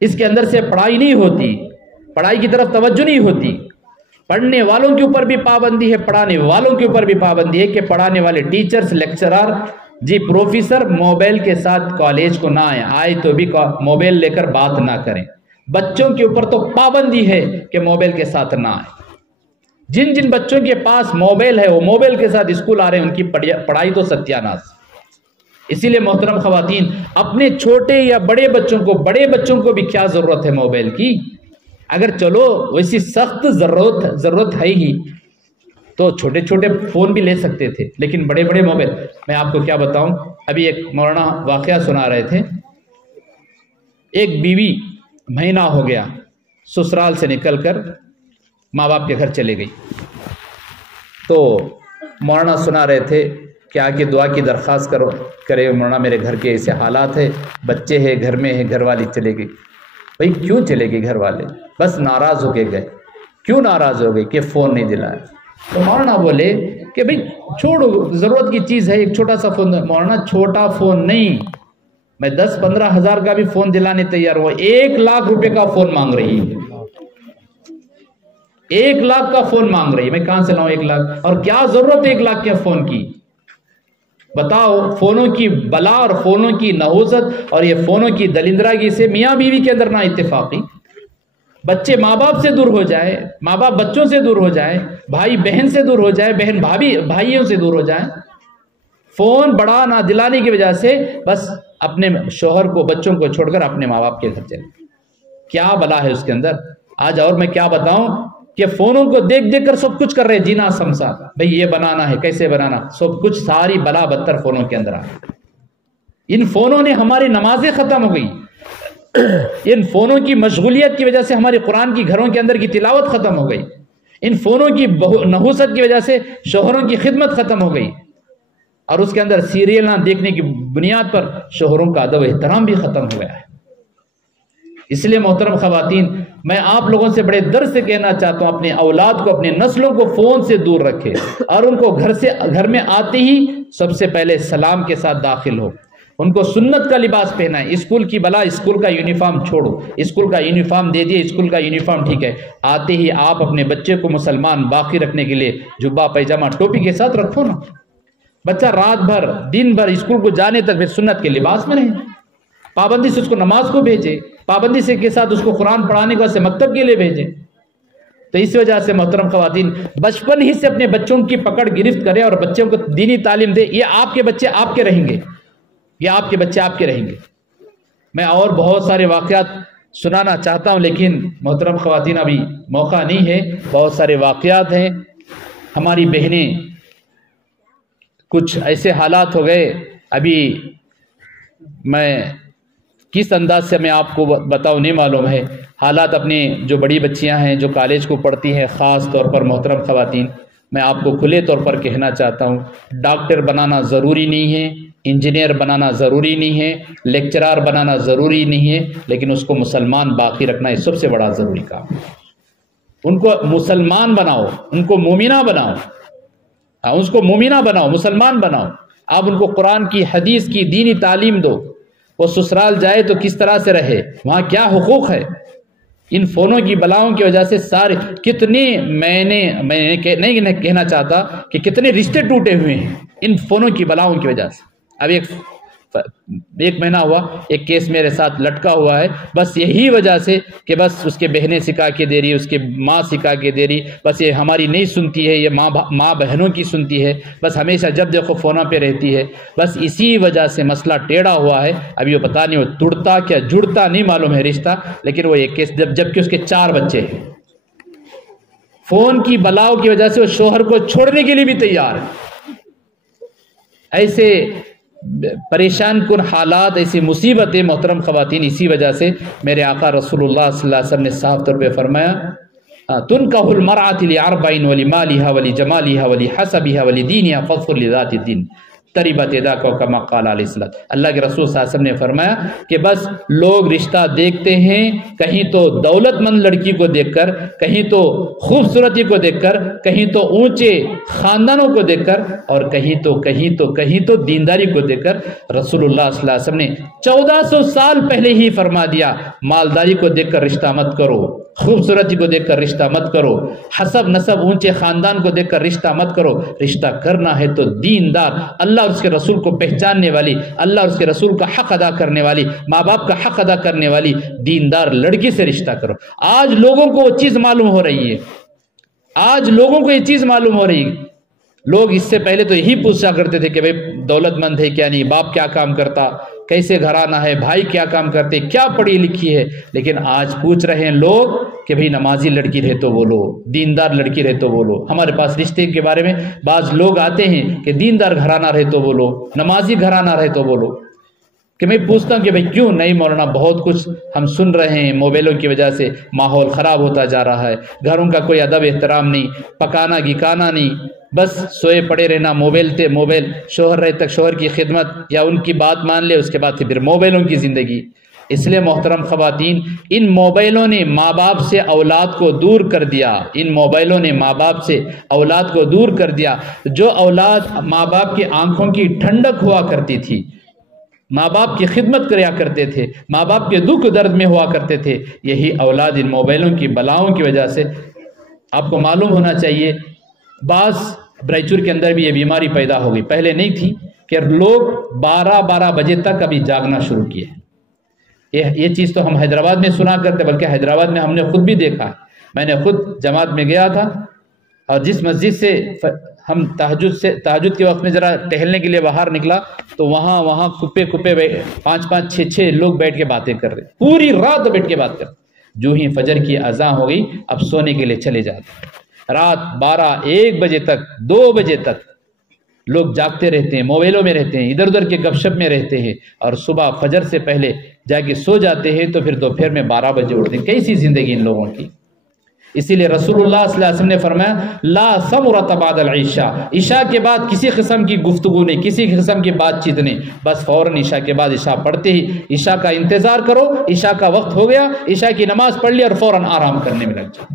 اس کے اندر سے پڑھائی نہیں ہوتی، پڑھائی کی طرف توجہ نہیں ہوتی۔ پڑھنے والوں کے اوپر بھی پابندی ہے، پڑھانے والوں کے اوپر بھی پابندی ہے کہ پڑھانے والے ٹیچرز، لیکچرر، جی پروفیسر موبائل کے ساتھ کالج کو نہ آئے تو بھی موبائل لے کر بات نہ کریں۔ بچوں کے اوپر تو پابندی ہے کہ موبائل کے ساتھ نہ آئے۔ جن جن بچوں کے پاس موبائل ہے وہ موبائل کے ساتھ اسکول آ رہے ہیں، ان کی پڑھائی تو ستیاناش۔ اسی لیے محترم خواتین، اپنے چھوٹے یا بڑے بچوں کو بھی کیا ضرورت ہے موبائل کی؟ اگر چلو ویسی سخت ضرورت ہے ہی تو چھوٹے چھوٹے فون بھی لے سکتے تھے، لیکن بڑے بڑے موبائل، میں آپ کو کیا بتاؤں، ابھی ایک مولانا واقعہ سنا رہے تھے۔ ایک بیوی مہینہ ہو گیا سسرال سے نکل کر ماں باپ کے گھر چلے گئی، تو مولانا سنا رہے تھے کہ آگے دعا کی درخواست کرے مولانا، میرے گھر کے ایسے حالات ہیں، بچے ہیں گھر میں ہیں، گھر والی چلے گئی۔ بھائی کیوں چلے گئی گھر والے؟ بس ناراض ہو کے گئے۔ کیوں ناراض ہو گئی؟ کہ فون نہیں دلایا۔ تو مولانا بولے کہ بھائی چھوڑو، ضرورت کی چیز ہے، ایک چھوٹا سا فون۔ مولانا چھوٹا فون نہیں، میں 10-15 ہزار کا بھی فون دلانے تیار ہوا، 1 لاکھ روپے کا فون مانگ رہی ہے، 1 لاکھ کا فون مانگ رہی ہے۔ میں کہاں سے لاؤں 1 لاکھ؟ اور کیا ضرورت ہے 1 لاکھ کے فون کی؟ بتاؤ، فونوں کی بلا اور فونوں کی نحوست اور یہ فونوں کی دلندراگی سے میاں بیوی کے اندر نہ اتفاقی، بچے ماں باپ سے دور ہو جائے، ماں باپ بچوں سے دور ہو جائے، بھائی بہن سے دور ہو جائے، بہن بھائیوں سے دور ہو جائے، فون بڑا نہ دلانے کی وجہ سے بس اپنے شوہر کو، بچوں کو چھوڑ کر اپنے ماں باپ کے گھر چلے۔ کیا بلا ہے اس کے اندر آج؟ اور میں کیا بتاؤں کہ فونوں کو دیکھ دیکھ کر سب کچھ کر رہے، جینا سمسا، بھئی یہ بنانا ہے، کیسے بنانا، سب کچھ، ساری بلا بدتر فونوں کے اندر آ گئی۔ ان فونوں نے ہماری نمازیں ختم ہو گئی، ان فونوں کی مشغولیت کی وجہ سے ہماری قرآن کی گھروں کے اندر کی تلاوت ختم ہو گئی، ان فونوں کی نحوست کی وجہ سے شوہروں کی خدمت ختم ہو گئی، اور اس کے اندر سیریل نہ دیکھنے کی بنیاد پر شوہروں کا ادب و احترام بھی ختم ہو گیا ہے۔ اس لیے محترم خواتین، میں آپ لوگوں سے بڑے درد سے کہنا چاہتا ہوں، اپنے اولاد کو، اپنے نسلوں کو فون سے دور رکھے، اور ان کو گھر میں آتے ہی سب سے پہلے سلام کے ساتھ داخل ہو، ان کو سنت کا لباس پہنائیں۔ اسکول کی بلا، اسکول کا یونیفارم چھوڑو، اسکول کا یونیفارم دے دیے، اسکول کا یونیفارم ٹھیک ہے، آتے ہی آپ اپنے بچے کو مسلمان باقی رکھنے کے لیے جبہ پائجامہ ٹوپی کے ساتھ رکھو نا۔ بچہ رات بھر دن بھر اسکول کو جانے تک پھر سنت کے لباس میں رہے، پابندی سے اس کو نماز کو بھیجے، پابندی سے کے ساتھ اس کو قرآن پڑھانے کو مکتب کے لیے بھیجے۔ تو اس وجہ سے محترم خواتین، بچپن ہی سے اپنے بچوں کی پکڑ گرفت کرے اور بچوں کو دینی تعلیم دے۔ یہ آپ کے بچے آپ کے رہیں گے، یہ آپ کے بچے آپ کے رہیں گے۔ میں اور بہت سارے واقعات سنانا چاہتا ہوں، لیکن محترم خواتین ابھی موقع نہیں ہے، بہت سارے واقعات ہیں۔ ہماری بہنیں، کچھ ایسے حالات ہو گئے، ابھی میں کس انداز سے میں آپ کو بتاؤں نہیں معلوم ہے۔ حالات اپنی جو بڑی بچیاں ہیں جو کالج کو پڑھتی ہیں، خاص طور پر محترم خواتین، میں آپ کو کھلے طور پر کہنا چاہتا ہوں، ڈاکٹر بنانا ضروری نہیں ہے، انجینئر بنانا ضروری نہیں ہے، لیکچرار بنانا ضروری نہیں ہے، لیکن اس کو مسلمان باقی رکھنا یہ سب سے بڑا ضروری کام ہے۔ ان کو مسلمان بناؤ، ان کو مومنہ بناؤ، اس کو مومنہ بناؤ، مسلمان بناؤ۔ آپ ان کو قرآن کی، حدیث کی، دینی تعلیم دو۔ وہ سسرال جائے تو کس طرح سے رہے، وہاں کیا حقوق ہے۔ ان فونوں کی بلاؤں کی وجہ سے سارے کتنے، میں نہیں کہنا چاہتا کہ کتنے رشتے ٹوٹے ہوئے ہیں ان فونوں کی بلاؤں کی وجہ سے۔ اب ایک مہینہ ہوا، ایک کیس میرے ساتھ لٹکا ہوا ہے، بس یہی وجہ سے کہ بس اس کے بہنیں سکھا کے دے رہی، اس کے ماں سکھا کے دے رہی، بس یہ ہماری نہیں سنتی ہے، یہ ماں بہنوں کی سنتی ہے، بس ہمیشہ جب دیکھو فونوں پہ رہتی ہے، بس اسی وجہ سے مسئلہ ٹیڑھا ہوا ہے۔ ابھی وہ پتہ نہیں وہ تڑتا کیا جڑتا نہیں معلوم ہے رشتہ، لیکن وہ ایک کیس، جبکہ اس کے 4 بچے ہیں، فون کی بلاؤ کی وجہ سے وہ شوہر کو چھوڑنے کے لیے بھی تیار ہے۔ ایسے پریشان کن حالات، ایسی مصیبتیں محترم خواتین، اسی وجہ سے میرے آقا رسول اللہ صلی اللہ علیہ وسلم نے صاف طور پہ فرمایا تنکح المرأة لأربع ولمالها ولجمالها ولحسبها ولدینها فاظفر لذات الدین تربت یداک کما قال علیہ السلام۔ اللہ کے رسول صلی اللہ علیہ وسلم نے فرمایا کہ بس لوگ رشتہ دیکھتے ہیں، کہیں تو دولت مند لڑکی کو دیکھ کر، کہیں تو خوبصورتی کو دیکھ کر، کہیں تو اونچے خاندانوں کو دیکھ کر، اور کہیں تو دینداری کو دیکھ کر۔ رسول اللہ صلی اللہ علیہ وسلم نے 1400 سال پہلے ہی فرما دیا مالداری کو دیکھ کر رشتہ مت کرو، خوبصورتی کو دیکھ کر رشتہ مت کرو، حسب نسب اونچے خاندان کو دیکھ کر رشتہ مت کرو۔ رشتہ کرنا ہے تو دیندار، اللہ اور اس کے رسول کو پہچاننے والی، اللہ اور اس کے رسول کا حق ادا کرنے والی، ماں باپ کا حق ادا کرنے والی دیندار لڑکی سے رشتہ کرو۔ آج لوگوں کو وہ چیز معلوم ہو رہی ہے، آج لوگوں کو یہ چیز معلوم ہو رہی ہے۔ لوگ اس سے پہلے تو یہی پوچھا کرتے تھے کہ بھئی دولت مند ہے کیا نہیں، باپ کیا کام کرتا، کیسے گھرانہ ہے، بھائی کیا کام کرتے، کیا پڑھی لکھی ہے۔ لیکن آج پوچھ رہے ہیں لوگ کہ بھئی نمازی لڑکی رہے تو بولو، دیندار لڑکی رہے تو بولو۔ ہمارے پاس رشتے کے بارے میں بعض لوگ آتے ہیں کہ دیندار گھرانہ رہے تو بولو، نمازی گھرانہ رہے تو بولو۔ کہ میں پوچھتا ہوں کہ بھئی کیوں نہیں مولانا، بہت کچھ ہم سن رہے ہیں، موبائلوں کی وجہ سے ماحول خراب ہوتا جا رہا ہے، گھروں کا کوئی ادب احترام نہیں، پکانا گکانا نہیں، بس سوئے پڑے رہنا، موبائل، شوہر رہے تک شوہر کی خدمت یا ان کی بات مان لے، اس کے بعد پھر موبائلوں کی زندگی۔ اس لیے محترم خواتین، ان موبائلوں نے ماں باپ سے اولاد کو دور کر دیا، ان موبائلوں نے ماں باپ سے اولاد کو دور کر دیا۔ جو اولاد ماں باپ کی آنکھوں کی ٹھنڈک ہوا کرتی تھی، ماں باپ کی خدمت کریا کرتے تھے، ماں باپ کے دکھ درد میں ہوا کرتے تھے، یہی اولاد ان موبائلوں کی بلاؤں کی وجہ سے۔ آپ کو معلوم ہونا چاہیے بعض برائچور کے اندر بھی یہ بیماری پیدا ہو گئی، پہلے نہیں تھی، کہ لوگ 12 بجے تک ابھی جاگنا شروع کیے۔ یہ چیز تو ہم حیدرآباد میں سنا کرتے، بلکہ حیدرآباد میں ہم نے خود بھی دیکھا ہے۔ میں نے خود جماعت میں گیا تھا، اور جس مسجد سے ہم تہجد کے وقت میں ذرا ٹہلنے کے لیے باہر نکلا تو وہاں کپے 5 6 لوگ بیٹھ کے باتیں کر رہے، پوری رات بیٹھ کے بات کر رہے۔ جو ہی فجر کی اذان ہو گئی اب سونے کے لیے چلے جاتے، رات 12 1 بجے تک 2 بجے تک لوگ جاگتے رہتے ہیں، موبائلوں میں رہتے ہیں، ادھر ادھر کے گپ شپ میں رہتے ہیں، اور صبح فجر سے پہلے جا کے سو جاتے ہیں، تو پھر دوپہر میں 12 بجے اٹھتے ہیں۔ کیسی زندگی ان لوگوں کی! اسی لیے رسول اللہ صلی اللہ علیہ وسلم نے فرمایا لا ثمرۃ بعد العشاء، عشاء کے بعد کسی قسم کی گفتگو نہیں، کسی قسم کی بات چیت نہیں، بس فوراً عشاء کے بعد عشاء پڑھتے ہی عشاء کا انتظار کرو، عشاء کا وقت ہو گیا، عشاء کی نماز پڑھ لی اور فوراً آرام کرنے میں لگ جاؤ۔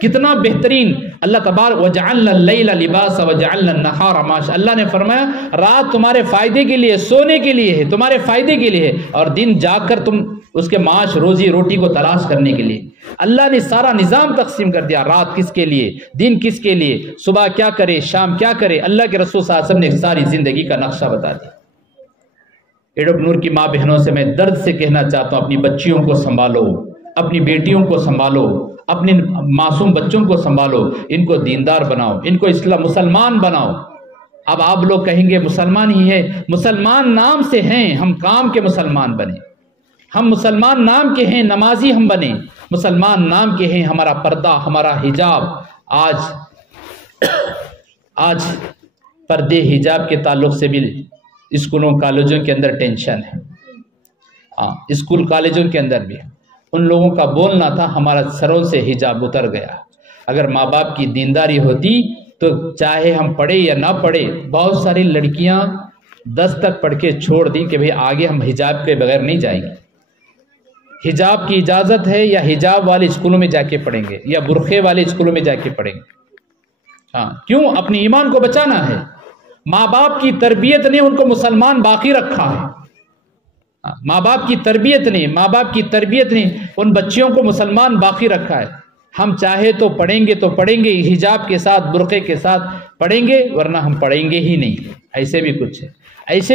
کتنا بہترین اللہ تبارک وجعلنا اللیل لباسا وجعلنا النہار معاشا، اللہ نے فرمایا رات تمہارے فائدے کے لیے، سونے کے لیے ہے، تمہارے فائدے کے لیے ہے، اور دن جاگ کر تم اس کے معاش روزی روٹی کو تلاش کرنے کے لیے۔ اللہ نے سارا نظام تقسیم کر دیا، رات کس کے لیے، دن کس کے لیے، صبح کیا کرے، شام کیا کرے۔ اللہ کے رسول صلی اللہ علیہ وسلم نے ساری زندگی کا نقشہ بتا دیا۔ ایڈوب نور کی ماں بہنوں سے میں درد سے کہنا چاہتا ہوں، اپنی بچیوں کو سنبھالو، اپنی بیٹیوں کو سنبھالو، اپنے معصوم بچوں کو سنبھالو، ان کو دیندار بناؤ، ان کو مسلمان بناؤ۔ اب آپ لوگ کہیں گے مسلمان ہی ہے، مسلمان نام سے ہیں، ہم کام کے مسلمان بنے، ہم مسلمان نام کے ہیں، نمازی ہم بنے، مسلمان نام کے ہیں، ہمارا پردہ، ہمارا حجاب۔ آج پردے حجاب کے تعلق سے بھی اسکولوں کالجوں کے اندر ٹینشن ہے، اسکول کالجوں کے اندر بھی ان لوگوں کا بولنا تھا ہمارا سروں سے حجاب اتر گیا۔ اگر ماں باپ کی دینداری ہوتی تو چاہے ہم پڑھے یا نہ پڑھے، بہت ساری لڑکیاں 10 تک پڑھ کے چھوڑ دیں کہ بھئی آگے ہم حجاب کے بغیر نہیں جائیں گے، حجاب کی اجازت ہے یا حجاب والے اسکولوں میں جا کے پڑھیں گے یا برقعے والے اسکولوں میں جا کے پڑھیں گے۔ کیوں؟ اپنی ایمان کو بچانا ہے۔ ماں باپ کی تربیت نے ان کو مسلمان باقی رکھا ہے، ماں باپ کی تربیت نے ان بچیوں کو مسلمان باقی رکھا ہے۔ ہم چاہے تو پڑھیں گے حجاب کے ساتھ، برقعے کے ساتھ پڑھیں گے، ورنہ ہم پڑھیں گے ہی نہیں۔ ایسے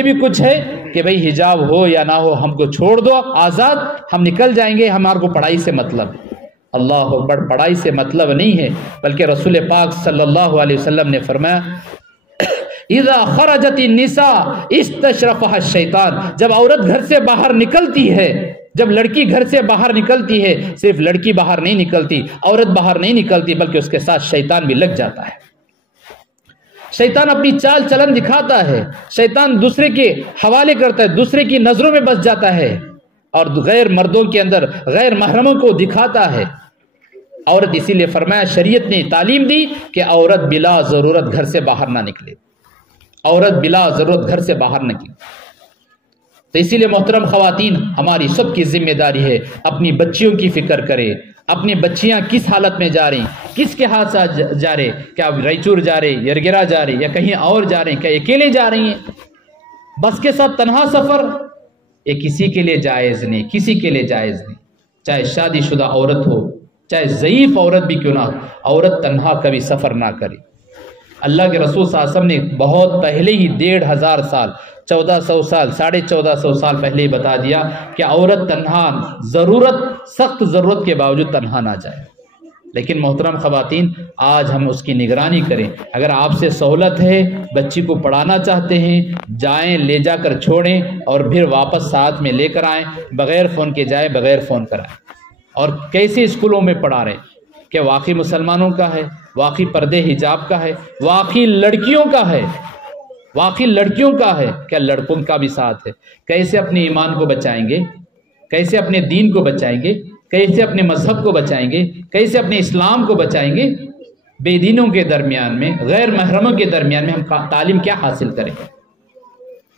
بھی کچھ ہے کہ بھئی حجاب ہو یا نہ ہو ہم کو چھوڑ دو، آزاد، ہم نکل جائیں گے، ہمارے کو پڑھائی سے مطلب ہے۔ اللہ اکبر، پڑھائی سے مطلب نہیں ہے، بلکہ رسول پاک صلی اللہ علیہ وسلم نے فرمایا اذا خرجت النساء استشرفها الشیطان، جب عورت گھر سے باہر نکلتی ہے، جب لڑکی گھر سے باہر نکلتی ہے، صرف لڑکی باہر نہیں نکلتی، عورت باہر نہیں نکلتی، بلکہ اس کے ساتھ شیطان بھی لگ جاتا ہے۔ شیطان اپنی چال چلن دکھاتا ہے، شیطان دوسرے کے حوالے کرتا ہے، دوسرے کی نظروں میں بس جاتا ہے اور غیر مردوں کے اندر غیر محرموں کو دکھاتا ہے۔ عورت اسی لیے فرمایا، شریعت نے تعلیم دی کہ عورت بلا ضرورت گھر سے باہر نہ نکلے، عورت بلا ضرورت گھر سے باہر نہ نکلے۔ تو اسی لیے محترم خواتین، ہماری سب کی ذمہ داری ہے اپنی بچیوں کی فکر کرے، اپنی بچیاں کس حالت میں جا رہی، کس کے ہاتھ سے جا رہے، کیا رائچور جا رہے، یرگرا جا رہے، یا کہیں اور جا رہے ہیں، کیا اکیلے جا رہی ہیں؟ بس کے ساتھ تنہا سفر یہ کسی کے لیے جائز نہیں، کسی کے لیے جائز نہیں، چاہے شادی شدہ عورت ہو، چاہے ضعیف عورت بھی کیوں نہ، عورت تنہا کبھی سفر نہ کرے۔ اللہ کے رسول صلی اللہ علیہ وسلم نے بہت پہلے ہی 1500 سال، 1400 سال، 1450 سال پہلے ہی بتا دیا کہ عورت تنہا ضرورت، سخت ضرورت کے باوجود تنہا نہ جائے۔ لیکن محترم خواتین، آج ہم اس کی نگرانی کریں۔ اگر آپ سے سہولت ہے، بچی کو پڑھانا چاہتے ہیں، جائیں، لے جا کر چھوڑیں اور پھر واپس ساتھ میں لے کر آئیں، بغیر فون کے جائیں، بغیر فون کرائیں۔ اور کیسے اسکولوں میں پڑھا رہے ہیں کہ واقعی مسلمانوں کا ہے، واقعی پردے حجاب کا ہے، واقعی لڑکیوں کا ہے، واقعی لڑکیوں کا ہے، کیا لڑکوں کا بھی ساتھ ہے؟ کیسے اپنے ایمان کو بچائیں گے، کیسے اپنے دین کو بچائیں گے، کیسے اپنے مذہب کو بچائیں گے، کیسے اپنے اسلام کو بچائیں گے؟ بے دینوں کے درمیان میں، غیر محرموں کے درمیان میں ہم تعلیم کیا حاصل کریں گے؟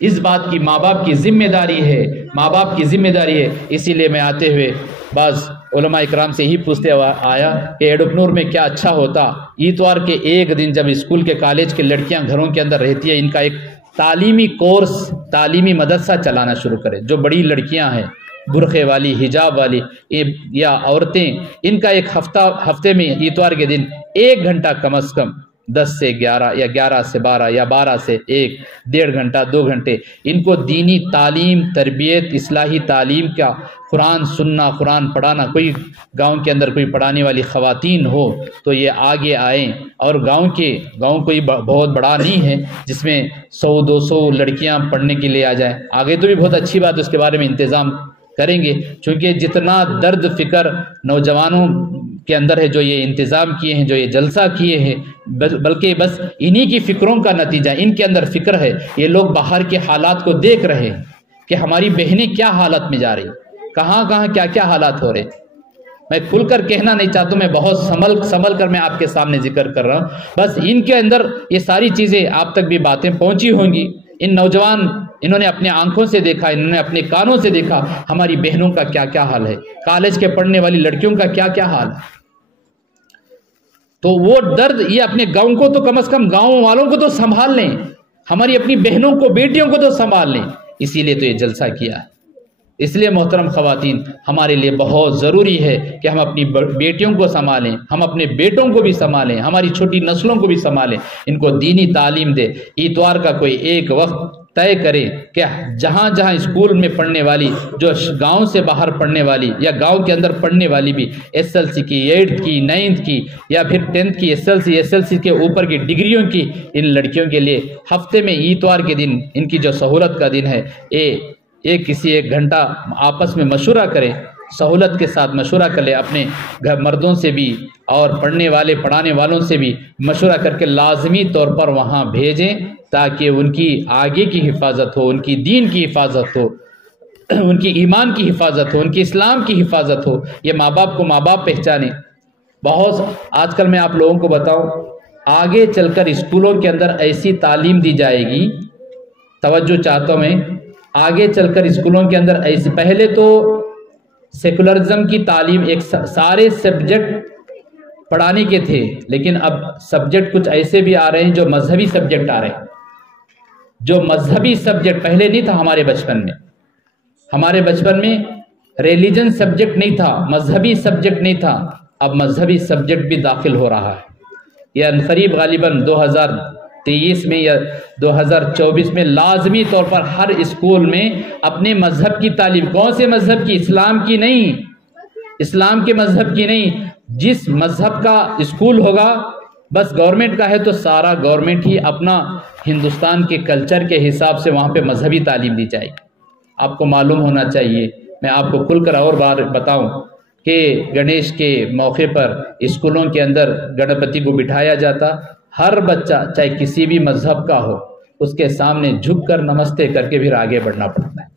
اس بات کی ماں باپ کی ذمہ داری ہے، ماں باپ کی ذمہ داری ہے۔ اسی لیے میں آتے ہوئے بعض علماء اکرام سے ہی پوچھتے آیا کہ ایڈوکنور میں کیا اچھا ہوتا، اتوار کے ایک دن جب اسکول کے کالج کے لڑکیاں گھروں کے اندر رہتی ہیں، ان کا ایک تعلیمی کورس، تعلیمی مدرسہ چلانا شروع کرے۔ جو بڑی لڑکیاں ہیں، برقعے والی، حجاب والی یا عورتیں، ان کا ایک ہفتے میں اتوار کے دن 1 گھنٹہ کم از کم 10 سے 11 یا 11 سے 12 یا 12 سے 1، 1.5 گھنٹہ 2 گھنٹے ان کو دینی تعلیم، تربیت، اصلاحی تعلیم کا قرآن سننا، قرآن پڑھانا۔ کوئی گاؤں کے اندر کوئی پڑھانے والی خواتین ہو تو یہ آگے آئیں، اور گاؤں کوئی بہت بڑا نہیں ہے جس میں 100-200 لڑکیاں پڑھنے کے لیے آ جائیں۔ آگے تو بھی بہت اچھی بات، اس کے بارے میں انتظام کریں گے، چونکہ جتنا درد فکر نوجوانوں کے اندر ہے، جو یہ انتظام کیے ہیں، جو یہ جلسہ کیے ہیں، بلکہ بس انہی کی فکروں کا نتیجہ، ان کے اندر فکر ہے۔ یہ لوگ باہر کے حالات کو دیکھ رہے ہیں کہ ہماری بہنیں کیا حالت میں جا رہی، کہاں کیا کیا حالات ہو رہے۔ میں کھل کر کہنا نہیں چاہتا ہوں، میں بہت سنبھل کر میں آپ کے سامنے ذکر کر رہا ہوں، بس ان کے اندر یہ ساری چیزیں آپ تک بھی باتیں پہنچی ہوں گی۔ ان نوجوان، انہوں نے اپنے آنکھوں سے دیکھا، انہوں نے اپنے کانوں سے دیکھا ہماری بہنوں کا کیا کیا حال ہے، کالج کے پڑھنے والی لڑکیوں کا کیا کیا حال ہے۔ تو وہ درد، یہ اپنے گاؤں کو تو کم از کم گاؤں والوں کو تو سنبھال لیں، ہماری اپنی بہنوں کو، بیٹیوں کو تو سنبھال لیں۔ اسی لیے تو یہ جلسہ کیا ہے۔ اس لیے محترم خواتین، ہمارے لیے بہت ضروری ہے کہ ہم اپنی بیٹیوں کو سنبھالیں، ہم اپنے بیٹوں کو بھی سنبھالیں، ہماری چھوٹی نسلوں کو بھی سنبھالیں، ان کو دینی تعلیم دے۔ اتوار کا کوئی ایک وقت طے کریں کہ جہاں جہاں اسکول میں پڑھنے والی، جو گاؤں سے باہر پڑھنے والی یا گاؤں کے اندر پڑھنے والی بھی، SLC کی، 8th کی، 9th کی یا پھر 10th کی SLC کے اوپر کی ڈگریوں کی ان لڑکیوں کے لیے ہفتے میں اتوار کے دن، ان کی جو سہولت کا دن ہے، کسی 1 گھنٹہ آپس میں مشورہ کریں، سہولت کے ساتھ مشورہ کر لیں، اپنے گھر مردوں سے بھی اور پڑھانے والوں سے بھی مشورہ کر کے لازمی طور پر وہاں بھیجیں، تاکہ ان کی آگے کی حفاظت ہو، ان کی دین کی حفاظت ہو، ان کی ایمان کی حفاظت ہو، ان کی اسلام کی حفاظت ہو۔ یہ ماں باپ کو ماں باپ پہچانے۔ آج کل میں آپ لوگوں کو بتاؤں، آگے چل کر اسکولوں کے اندر ایسی تعلیم دی جائے گی، توجہ چاہتا ہوں میں، آگے چل کر اسکولوں کے اندر ایسی، پہلے تو سیکولرزم کی تعلیم، ایک سارے سبجیکٹ پڑھانے کے تھے، لیکن اب سبجیکٹ کچھ ایسے بھی آ رہے ہیں جو مذہبی سبجیکٹ آ رہے ہیں، جو مذہبی سبجیکٹ پہلے نہیں تھا ہمارے بچپن میں۔ ہمارے بچپن میں ریلیجن سبجیکٹ نہیں تھا، مذہبی سبجیکٹ نہیں تھا، اب مذہبی سبجیکٹ بھی داخل ہو رہا ہے۔ یہ عنقریب غالباً 2023 میں یا 2024 میں لازمی طور پر ہر اسکول میں اپنے مذہب کی تعلیم، کون سے مذہب کی؟ اسلام کی نہیں، اسلام کے مذہب کی نہیں، جس مذہب کا اسکول ہوگا، بس گورنمنٹ کا ہے تو سارا گورنمنٹ ہی اپنا ہندوستان کے کلچر کے حساب سے وہاں پہ مذہبی تعلیم دی جائے گی۔ آپ کو معلوم ہونا چاہیے، میں آپ کو کھل کر اور بار بتاؤں کہ گنیش کے موقع پر اسکولوں کے اندر گنپتی کو بٹھایا جاتا، ہر بچہ چاہے کسی بھی مذہب کا ہو اس کے سامنے جھک کر نمستے کر کے پھر آگے بڑھنا پڑتا ہے۔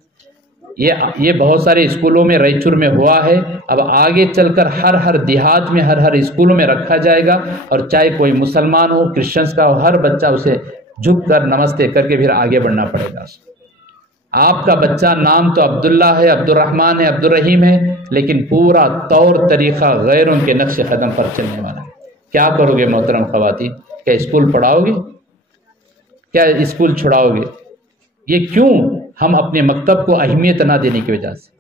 یہ بہت سارے اسکولوں میں رائچور میں ہوا ہے، اب آگے چل کر ہر دیہات میں ہر اسکولوں میں رکھا جائے گا، اور چاہے کوئی مسلمان ہو کرسچنس کا ہو، ہر بچہ اسے جھک کر نمستے کر کے پھر آگے بڑھنا پڑے گا۔ آپ کا بچہ نام تو عبداللہ ہے، عبد الرحمن ہے، عبد الرحیم ہے، لیکن پورا طور طریقہ غیروں کے نقش قدم پر چلنے والا ہے۔ کیا کرو گے محترم خواتین؟ کیا اسکول پڑھاؤ گے؟ کیا اسکول چھڑاؤ گے؟ یہ کیوں؟ ہم اپنے مکتب کو اہمیت نہ دینے کی وجہ سے۔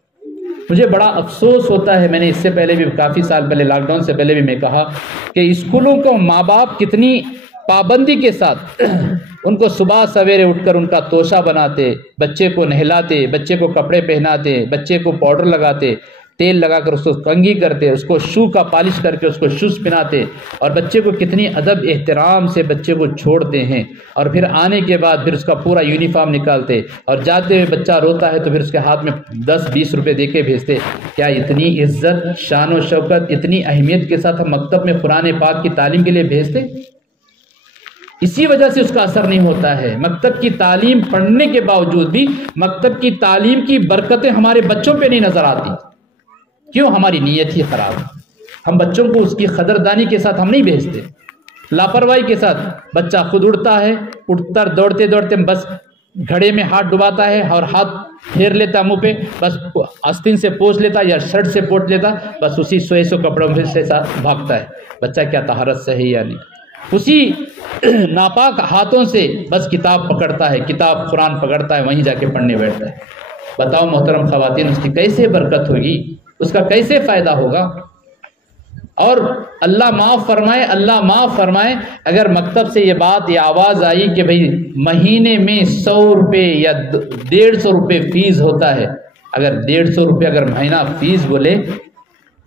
مجھے بڑا افسوس ہوتا ہے، میں نے اس سے پہلے بھی کافی سال پہلے لاک ڈاؤن سے پہلے بھی میں کہا کہ اسکولوں کو ماں باپ کتنی پابندی کے ساتھ ان کو صبح سویرے اٹھ کر ان کا توشہ بناتے، بچے کو نہلاتے، بچے کو کپڑے پہناتے، بچے کو پاؤڈر لگاتے، تیل لگا کر اس کو کنگھی کرتے، اس کو شو کا پالش کر کے اس کو شوز پہناتے، اور بچے کو کتنی ادب احترام سے بچے کو چھوڑتے ہیں، اور پھر آنے کے بعد پھر اس کا پورا یونیفارم نکالتے، اور جاتے ہوئے بچہ روتا ہے تو پھر اس کے ہاتھ میں 10-20 روپے دے کے بھیجتے۔ کیا اتنی عزت، شان و شوکت، اتنی اہمیت کے ساتھ ہم مکتب میں قرآن پاک کی تعلیم کے لیے بھیجتے؟ اسی وجہ سے اس کا اثر نہیں ہوتا ہے۔ مکتب کی تعلیم پڑھنے کے باوجود بھی مکتب کی تعلیم کی برکتیں ہمارے بچوں پہ نہیں نظر آتی۔ کیوں؟ ہماری نیت ہی خراب ہے۔ ہم بچوں کو اس کی قدردانی کے ساتھ ہم نہیں بھیجتے، لاپرواہی کے ساتھ۔ بچہ خود اڑتا ہے، اٹھتا دوڑتے دوڑتے بس گھڑے میں ہاتھ ڈباتا ہے اور ہاتھ پھیر لیتا منہ پہ، بس آستین سے پوچھ لیتا یا شرٹ سے پوچھ لیتا، بس اسی سوئے سو کپڑوں میں سے بھاگتا ہے۔ بچہ کیا طہارت سے ہے یا نہیں؟ اسی ناپاک ہاتھوں سے بس کتاب پکڑتا ہے، کتاب قرآن پکڑتا ہے، وہیں جا کے پڑھنے بیٹھتا ہے۔ بتاؤ محترم خواتین، اس کی کیسے برکت ہوگی؟ اس کا کیسے فائدہ ہوگا؟ اور اللہ معاف فرمائے، اللہ معاف فرمائے، اگر مکتب سے یہ بات، یہ آواز آئی کہ بھئی مہینے میں 100 روپے یا 150 روپے فیس ہوتا ہے، اگر 150 روپے اگر مہینہ فیس بولے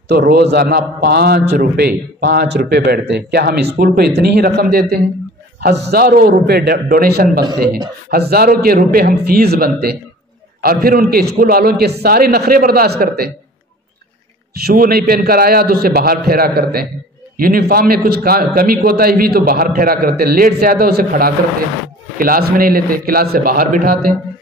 تو روزانہ 5 روپے بیٹھتے۔ کیا ہم اسکول کو اتنی ہی رقم دیتے ہیں؟ ہزاروں روپے ڈونیشن بنتے ہیں، ہزاروں کے روپے ہم فیس بنتے ہیں، اور پھر ان کے اسکول والوں کے سارے نخرے برداشت کرتے ہیں۔ شو نہیں پہن کر آیا تو اسے باہر ٹھہرا کرتے ہیں، یونیفارم میں کچھ کمی کوتاہی ہوئی تو باہر ٹھہرا کرتے ہیں، لیٹ سے آتا ہے اسے کھڑا کرتے ہیں، کلاس میں نہیں لیتے، کلاس سے باہر بٹھاتے ہیں۔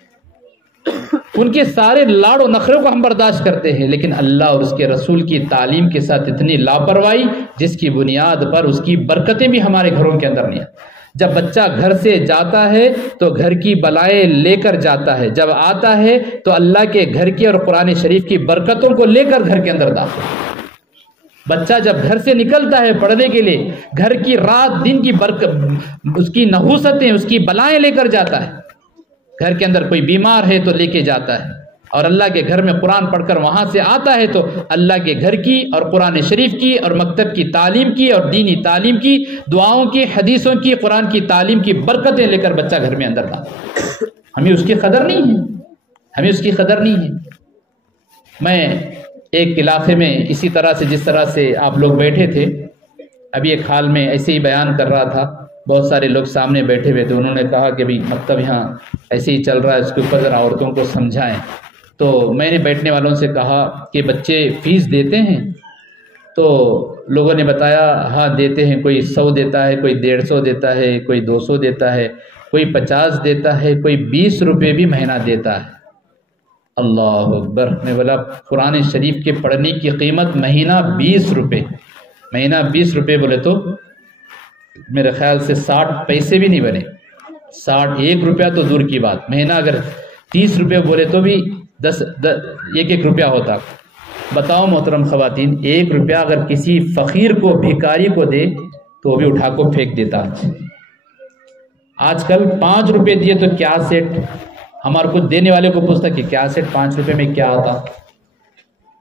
ان کے سارے لاڑ و نخروں کو ہم برداشت کرتے ہیں، لیکن اللہ اور اس کے رسول کی تعلیم کے ساتھ اتنی لاپرواہی جس کی بنیاد پر اس کی برکتیں بھی ہمارے گھروں کے اندر نہیں ہیں۔ جب بچہ گھر سے جاتا ہے تو گھر کی بلائیں لے کر جاتا ہے، جب آتا ہے تو اللہ کے گھر کی اور قرآن شریف کی برکتوں کو لے کر گھر کے اندر داخل ہے۔ بچہ جب گھر سے نکلتا ہے پڑھنے کے لیے، گھر کی رات دن کی برکت، اس کی نحوستیں، اس کی بلائیں لے کر جاتا ہے۔ گھر کے اندر کوئی بیمار ہے تو لے کے جاتا ہے، اور اللہ کے گھر میں قرآن پڑھ کر وہاں سے آتا ہے تو اللہ کے گھر کی اور قرآن شریف کی اور مکتب کی تعلیم کی اور دینی تعلیم کی، دعاؤں کی، حدیثوں کی، قرآن کی تعلیم کی برکتیں لے کر بچہ گھر میں اندر داخل۔ ہمیں اس کی قدر نہیں ہے، ہمیں اس کی قدر نہیں ہے۔ میں ایک علاقے میں اسی طرح سے، جس طرح سے آپ لوگ بیٹھے تھے، ابھی ایک حال میں ایسے ہی بیان کر رہا تھا، بہت سارے لوگ سامنے بیٹھے ہوئے تھے، انہوں نے کہا کہ بھی مکتب یہاں ایسے ہی چل رہا ہے، اس کے اوپر ذرا عورتوں کو سمجھائیں۔ تو میں نے بیٹھنے والوں سے کہا کہ بچے فیس دیتے ہیں؟ تو لوگوں نے بتایا ہاں دیتے ہیں، کوئی 100 دیتا ہے، کوئی 150 دیتا ہے، کوئی 200 دیتا ہے، کوئی 50 دیتا ہے، کوئی 20 روپے بھی مہینہ دیتا ہے۔ اللہ اکبر! میں بولا قرآن شریف کے پڑھنے کی قیمت مہینہ 20 روپے، مہینہ 20 روپے بولے تو میرے خیال سے 60 پیسے بھی نہیں بنے، 1 روپیہ تو دور کی بات، مہینہ اگر 30 روپے بولے تو بھی 1 روپیہ ہوتا۔ بتاؤ محترم خواتین، 1 روپیہ اگر کسی فقیر کو، بھیکاری کو دے تو وہ بھی اٹھا کو پھینک دیتا۔ آج کل 5 روپے دیے تو کیا سیٹ، ہمارے کو دینے والے کو پوچھتا کہ کیا سیٹ 5 روپے میں کیا آتا۔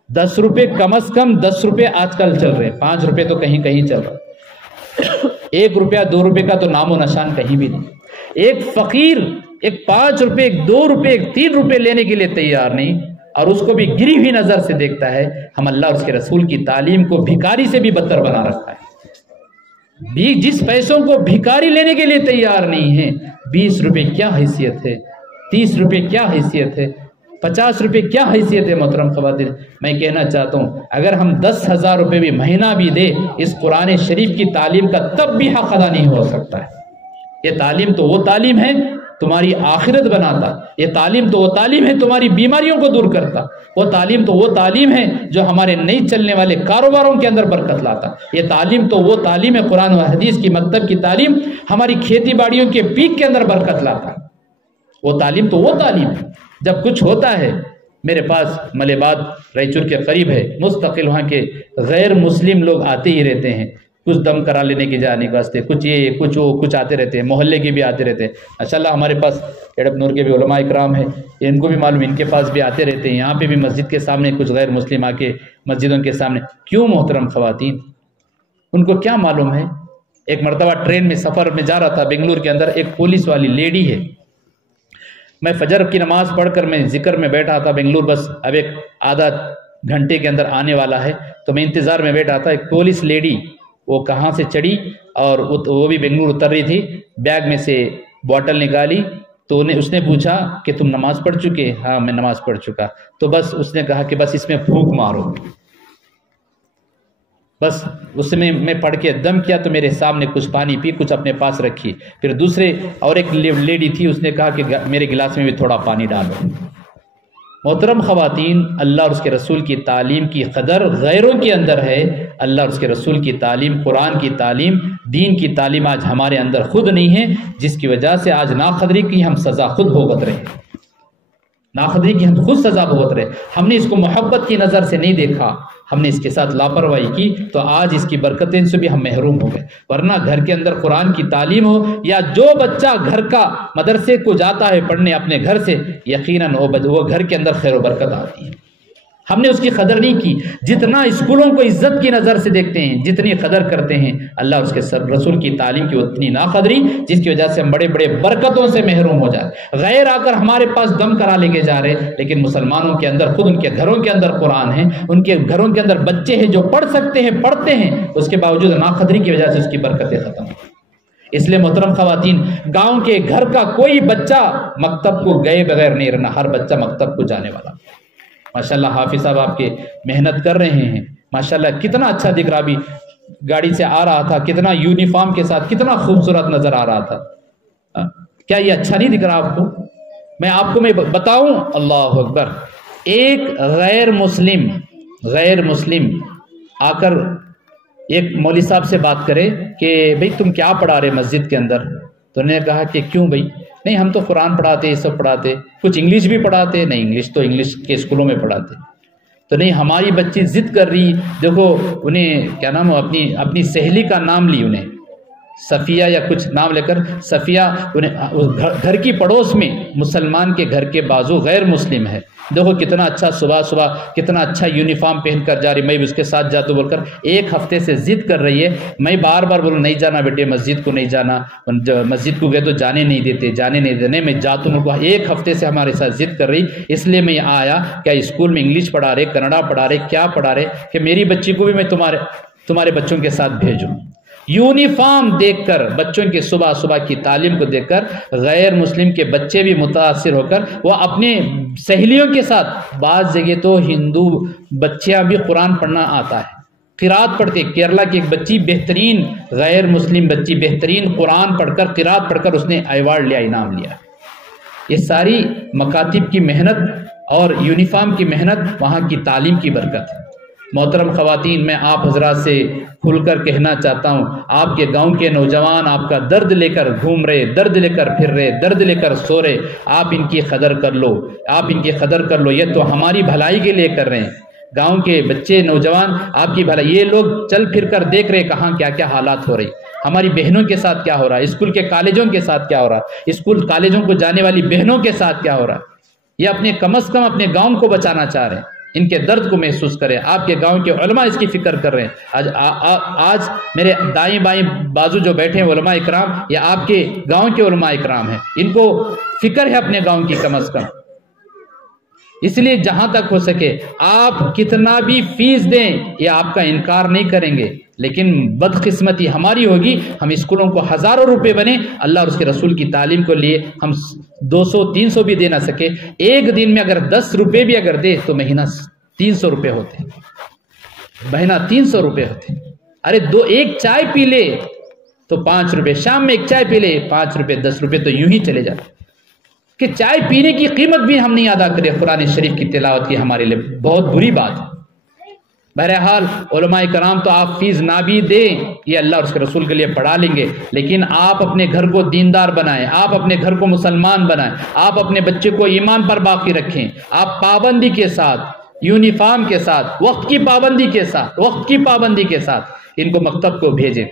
10 روپے کم از کم 10 روپے آج کل چل رہے، 5 روپے تو کہیں کہیں چل رہا، 1 روپیہ 2 روپے کا تو نام و نشان کہیں بھی نہیں۔ ایک فقیر 5 روپے، 2 روپے، 3 روپے لینے کے لیے تیار نہیں، اور اس کو بھی گری ہوئی نظر سے دیکھتا ہے۔ ہم اللہ اور اس کے رسول کی تعلیم کو بھیکاری سے بھی بدتر بنا رکھا ہے۔ جس پیسوں کو بھیکاری لینے کے لیے تیار نہیں ہے، 20 روپے کیا حیثیت ہے، 30 روپے کیا حیثیت ہے۔ 50 روپے کیا حیثیت ہے محترم خواتین؟ میں کہنا چاہتا ہوں اگر ہم 10,000 روپے بھی مہینہ بھی دے اس قرآن شریف کی تعلیم کا تب بھی حق ادا نہیں ہو سکتا ہے۔ یہ تعلیم تو وہ تعلیم ہے تمہاری آخرت بناتا، یہ تعلیم تو وہ تعلیم ہے تمہاری بیماریوں کو دور کرتا، وہ تعلیم تو وہ تعلیم ہے جو ہمارے نہیں چلنے والے کاروباروں کے اندر برکت لاتا، یہ تعلیم تو وہ تعلیم ہے قرآن و حدیث کی مکتب کی تعلیم ہماری کھیتی باڑیوں کے پیک کے اندر برکت لاتا، وہ تعلیم تو وہ تعلیم ہے۔ جب کچھ ہوتا ہے، میرے پاس ملیباد رائچور کے قریب ہے، مستقل وہاں کے غیر مسلم لوگ آتے ہی رہتے ہیں، کچھ دم کرا لینے کی جانے کے واسطے، کچھ یہ کچھ وہ کچھ آتے رہتے ہیں، محلے کے بھی آتے رہتے ہیں۔ ماشاءاللہ ہمارے پاس ایڈپ نور کے بھی علماء اکرام ہیں، ان کو بھی معلوم، ان کے پاس بھی آتے رہتے ہیں۔ یہاں پہ بھی مسجد کے سامنے کچھ غیر مسلم آ کے مسجدوں کے سامنے، کیوں محترم خواتین؟ ان کو کیا معلوم ہے؟ ایک مرتبہ ٹرین میں سفر میں جا رہا تھا بنگلور کے اندر، ایک پولیس والی لیڈی ہے، میں فجر کی نماز پڑھ کر میں ذکر میں بیٹھا تھا بنگلور، بس اب ایک آدھا گھنٹے کے اندر آنے والا ہے، تو میں انتظار میں بیٹھا تھا۔ ایک پولیس لیڈی وہ کہاں سے چڑھی اور وہ بھی بنگلور اتر رہی تھی، بیگ میں سے بوٹل نکالی تو اس نے پوچھا کہ تم نماز پڑھ چکے؟ ہاں میں نماز پڑھ چکا۔ تو بس اس نے کہا کہ بس اس میں پھونک مارو، بس اس میں پڑھ کے دم کیا تو میرے سامنے کچھ پانی پی، کچھ اپنے پاس رکھی، پھر دوسرے اور ایک لیڈی تھی، اس نے کہا کہ میرے گلاس میں بھی تھوڑا پانی ڈالو۔ محترم خواتین، اللہ اور اس کے رسول کی تعلیم کی قدر غیروں کے اندر ہے، اللہ اور اس کے رسول کی تعلیم، قرآن کی تعلیم، دین کی تعلیم آج ہمارے اندر خود نہیں ہے، جس کی وجہ سے آج ناقدری کی ہم سزا خود بھگت رہے ہیں، ناقدری کی ہم خود سزا بھگت رہے۔ ہم نے اس کو محبت کی نظر سے نہیں دیکھا، ہم نے اس کے ساتھ لاپرواہی کی، تو آج اس کی برکتیں سے بھی ہم محروم ہو گئے۔ ورنہ گھر کے اندر قرآن کی تعلیم ہو، یا جو بچہ گھر کا مدرسے کو جاتا ہے پڑھنے اپنے گھر سے، یقیناً وہ گھر کے اندر خیر و برکت آتی ہے۔ ہم نے اس کی قدر نہیں کی، جتنا اسکولوں کو عزت کی نظر سے دیکھتے ہیں، جتنی قدر کرتے ہیں اللہ اور اس کے رسول کی تعلیم کی اتنی ناقدری، جس کی وجہ سے ہم بڑے بڑے برکتوں سے محروم ہو جائے۔ غیر آ کر ہمارے پاس دم کرا لے کے جا رہے، لیکن مسلمانوں کے اندر خود ان کے گھروں کے اندر قرآن ہے، ان کے گھروں کے اندر بچے ہیں جو پڑھ سکتے ہیں، پڑھتے ہیں، اس کے باوجود ناقدری کی وجہ سے اس کی برکتیں ختم ہیں۔ اس لیے محترم خواتین، گاؤں کے گھر کا کوئی بچہ مکتب کو گئے بغیر نہیں رہنا، ہر بچہ مکتب کو جانے والا۔ ماشاءاللہ حافظ صاحب آپ کے محنت کر رہے ہیں، ماشاءاللہ کتنا اچھا دکھ رہا، بھی گاڑی سے آ رہا تھا، کتنا یونیفارم کے ساتھ کتنا خوبصورت نظر آ رہا تھا۔ کیا یہ اچھا نہیں دکھ رہا آپ کو؟ میں آپ کو بتاؤں، اللہ اکبر، ایک غیر مسلم آ کر ایک مولوی صاحب سے بات کرے کہ بھئی تم کیا پڑھا رہے مسجد کے اندر؟ تو انہوں نے کہا کہ کیوں بھئی؟ نہیں ہم تو قرآن پڑھاتے، یہ سب پڑھاتے، کچھ انگلش بھی پڑھاتے۔ نہیں انگلش کے اسکولوں میں پڑھاتے۔ تو نہیں ہماری بچی ضد کر رہی، دیکھو انہیں کیا نام ہو، اپنی سہیلی کا نام لی، انہیں صفیہ یا کچھ نام لے کر، صفیہ گھر کی پڑوس میں مسلمان کے گھر کے بازو غیر مسلم ہے، دیکھو کتنا اچھا صبح کتنا اچھا یونیفارم پہن کر جا رہی، میں بھی اس کے ساتھ جاتا بول کر ایک ہفتے سے ضد کر رہی ہے۔ میں بار بار بولوں نہیں جانا بیٹے، مسجد کو نہیں جانا، مسجد کو گئے تو جانے نہیں دیتے، میں جاتا ہوں۔ ایک ہفتے سے ہمارے ساتھ ضد کر رہی، اس لیے میں آیا، کیا اسکول میں انگلش پڑھا رہے، کنڑا پڑھا رہے، کیا پڑھا رہے کہ میری بچی کو بھی میں تمہارے بچوں کے ساتھ بھیجوں۔ یونیفارم دیکھ کر، بچوں کے صبح کی تعلیم کو دیکھ کر غیر مسلم کے بچے بھی متاثر ہو کر وہ اپنے سہیلیوں کے ساتھ، بعض جگہ تو ہندو بچیاں بھی قرآن پڑھنا آتا ہے، قرات پڑھتے۔ کیرلا کی ایک بچی بہترین، غیر مسلم بچی بہترین قرآن پڑھ کر، قرات پڑھ کر اس نے ایوارڈ لیا، انعام لیا۔ یہ ساری مکاتب کی محنت اور یونیفارم کی محنت، وہاں کی تعلیم کی برکت ہے۔ محترم خواتین، میں آپ حضرات سے کھل کر کہنا چاہتا ہوں، آپ کے گاؤں کے نوجوان آپ کا درد لے کر گھوم رہے، درد لے کر پھر رہے، درد لے کر سو رہے، آپ ان کی قدر کر لو، آپ ان کی قدر کر لو، یہ تو ہماری بھلائی کے لیے کر رہے ہیں۔ گاؤں کے بچے، نوجوان آپ کی بھلائی، یہ لوگ چل پھر کر دیکھ رہے کہاں کیا کیا حالات ہو رہی، ہماری بہنوں کے ساتھ کیا ہو رہا ہے، اسکول کے کالجوں کے ساتھ کیا ہو رہا ہے، اسکول کالجوں کو جانے والی بہنوں کے ساتھ کیا ہو رہا ہے۔ یہ اپنے کم از کم اپنے گاؤں کو بچانا چاہ رہے ہیں، ان کے درد کو محسوس کریں۔ آپ کے گاؤں کے علماء اس کی فکر کر رہے ہیں۔ آج میرے دائیں بائیں بازو جو بیٹھے ہیں علماء اکرام، یہ آپ کے گاؤں کے علماء اکرام ہیں، ان کو فکر ہے اپنے گاؤں کی کم از کم۔ اس لیے جہاں تک ہو سکے آپ کتنا بھی فیس دیں، یہ آپ کا انکار نہیں کریں گے، لیکن بدقسمتی ہماری ہوگی، ہم اسکولوں کو ہزاروں روپے بنے، اللہ اور اس کے رسول کی تعلیم کو لیے ہم 200-300 بھی دے نہ سکے۔ ایک دن میں اگر 10 روپے بھی اگر دے تو مہینہ 300 روپے ہوتے، مہینہ 300 روپے ہوتے۔ ارے ایک چائے پی لے تو 5 روپے، شام میں ایک چائے پی لے 5 روپے 10 روپے تو یوں ہی چلے جاتے کہ چائے پینے کی قیمت بھی ہم نہیں ادا کرے۔ قرآن شریف کی تلاوت کی ہمارے لیے بہت بری بات ہے۔ بہرحال علماء کرام تو آپ فیس نہ بھی دیں، یہ اللہ اور اس کے رسول کے لیے پڑھا لیں گے، لیکن آپ اپنے گھر کو دیندار بنائیں، آپ اپنے گھر کو مسلمان بنائیں، آپ اپنے بچے کو ایمان پر باقی رکھیں، آپ پابندی کے ساتھ، یونیفارم کے ساتھ، وقت کی پابندی کے ساتھ ان کو مکتب کو بھیجیں۔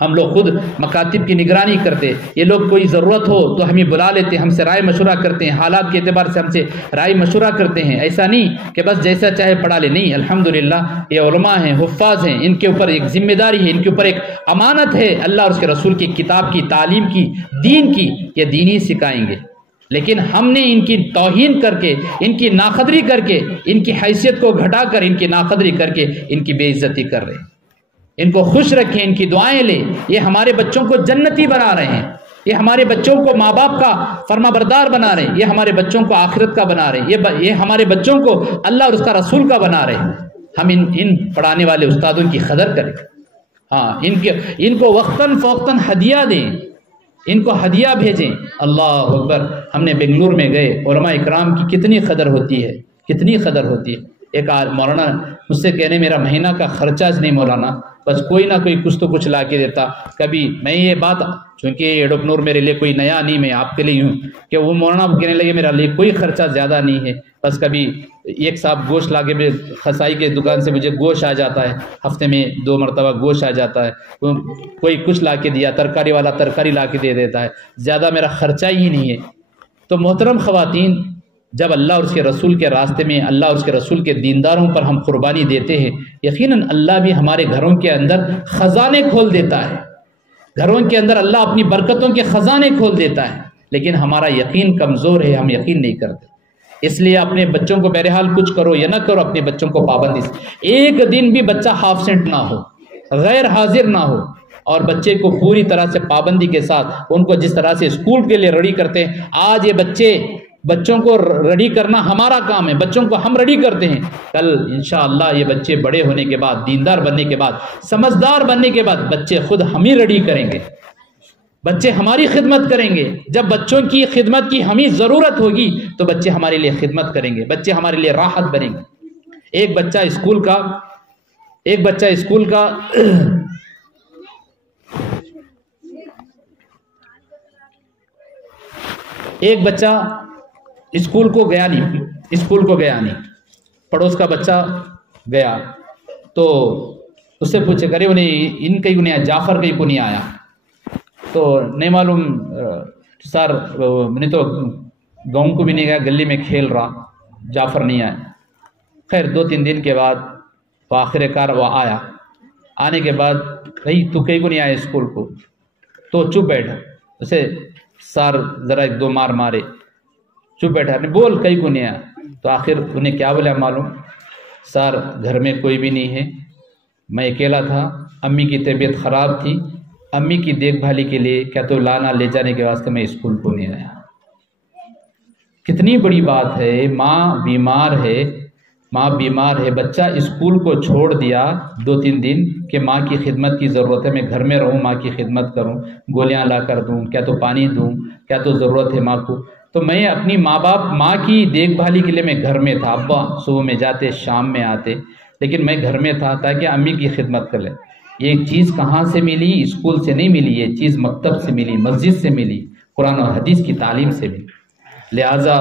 ہم لوگ خود مکاتب کی نگرانی کرتے، یہ لوگ کوئی ضرورت ہو تو ہمیں بلا لیتے، ہم سے رائے مشورہ کرتے ہیں، حالات کے اعتبار سے ہم سے رائے مشورہ کرتے ہیں۔ ایسا نہیں کہ بس جیسا چاہے پڑھا لے، نہیں، الحمدللہ یہ علماء ہیں، حفاظ ہیں، ان کے اوپر ایک ذمہ داری ہے، ان کے اوپر ایک امانت ہے، اللہ اور اس کے رسول کی کتاب کی، تعلیم کی، دین کی، یہ دین ہی سکھائیں گے۔ لیکن ہم نے ان کی توہین کر کے، ان کی ناقدری کر کے، ان کی حیثیت کو گھٹا کر، ان کی ناقدری کر کے ان کی بے عزتی کر رہے ہیں۔ ان کو خوش رکھیں، ان کی دعائیں لیں، یہ ہمارے بچوں کو جنتی بنا رہے ہیں، یہ ہمارے بچوں کو ماں باپ کا فرما بردار بنا رہے ہیں، یہ ہمارے بچوں کو آخرت کا بنا رہے ہیں، یہ ہمارے بچوں کو اللہ اور اس کا رسول کا بنا رہے ہیں۔ ہم ان پڑھانے والے استادوں کی قدر کریں، ہاں ان کو وقتاً فوقتاً ہدیہ دیں، ان کو ہدیہ بھیجیں۔ اللہ اکبر، ہم نے بنگلور میں گئے، علماء اکرام کی کتنی قدر ہوتی ہے، کتنی قدر ہوتی ہے۔ ایک مولانا مجھ سے کہنے میرا مہینہ کا خرچہ نہیں مولانا، بس کوئی نہ کوئی کچھ تو کچھ لا کے دیتا۔ کبھی میں یہ بات، چونکہ ایڈوپنور میرے لیے کوئی نیا نہیں، میں آپ کے لیے ہوں کہ وہ مولانا کہنے لگے میرا لیے کوئی خرچہ زیادہ نہیں ہے، بس کبھی ایک صاحب گوشت لا کے، خسائی کے دکان سے مجھے گوشت آ جاتا ہے، ہفتے میں 2 مرتبہ گوشت آ جاتا ہے، کوئی کچھ لا کے دیا، ترکاری والا ترکاری لا کے دے دیتا ہے، زیادہ میرا خرچہ ہی نہیں ہے۔ تو محترم خواتین، جب اللہ اور اس کے رسول کے راستے میں، اللہ اور اس کے رسول کے دینداروں پر ہم قربانی دیتے ہیں، یقیناً اللہ بھی ہمارے گھروں کے اندر خزانے کھول دیتا ہے، گھروں کے اندر اللہ اپنی برکتوں کے خزانے کھول دیتا ہے، لیکن ہمارا یقین کمزور ہے، ہم یقین نہیں کرتے۔ اس لیے اپنے بچوں کو بہرحال کچھ کرو یا نہ کرو، اپنے بچوں کو پابندی سے، ایک دن بھی بچہ ہاف سینٹ نہ ہو، غیر حاضر نہ ہو، اور بچے کو پوری طرح سے پابندی کے ساتھ، ان کو جس طرح سے اسکول کے لیے ریڈی کرتے ہیں، آج یہ بچوں کو ریڈی کرنا ہمارا کام ہے، بچوں کو ہم ریڈی کرتے ہیں، کل انشاءاللہ یہ بچے بڑے ہونے کے بعد، دیندار بننے کے بعد، سمجھدار بننے کے بعد، بچے خود ہم ہی ریڈی کریں گے، بچے ہماری خدمت کریں گے۔ جب بچوں کی خدمت کی ہمیں ضرورت ہوگی تو بچے ہمارے لیے خدمت کریں گے، بچے ہمارے لیے راحت بنیں گے۔ ایک بچہ اسکول کا ایک بچہ اسکول کو گیا نہیں، پڑوس کا بچہ گیا تو اس سے پوچھے کرے انہیں کہیں نہیں آیا، جعفر کہیں کو نہیں آیا، تو نہیں معلوم سر، میں نے تو گاؤں کو بھی نہیں گیا، گلی میں کھیل رہا، جعفر نہیں آیا۔ خیر 2-3 دن کے بعد وہ آخر کار وہ آیا، آنے کے بعد بھائی تو کہیں کو نہیں آیا اسکول کو، تو چپ بیٹھا، اسے سر ذرا 1-2 مارے، چپ بیٹھا، بول کہیں کو نہیں آیا۔ تو آخر انہیں کیا بولا معلوم؟ سر گھر میں کوئی بھی نہیں ہے، میں اکیلا تھا، امی کی طبیعت خراب تھی، امی کی دیکھ بھالی کے لیے کیا تو لانا لے جانے کے واسطے میں اسکول کو نہیں آیا۔ کتنی بڑی بات ہے، ماں بیمار ہے، بچہ اسکول کو چھوڑ دیا 2-3 دن کہ ماں کی خدمت کی ضرورت ہے، میں گھر میں رہوں، ماں کی خدمت کروں، گولیاں لا کر دوں، کیا تو پانی دوں، کیا تو ضرورت ہے ماں کو، تو میں اپنی ماں کی دیکھ بھالی کے لیے میں گھر میں تھا، ابا صبح میں جاتے شام میں آتے، لیکن میں گھر میں تھا تاکہ امی کی خدمت کر لیں۔ یہ چیز کہاں سے ملی؟ اسکول سے نہیں ملی، یہ چیز مکتب سے ملی، مسجد سے ملی، قرآن اور حدیث کی تعلیم سے ملی۔ لہٰذا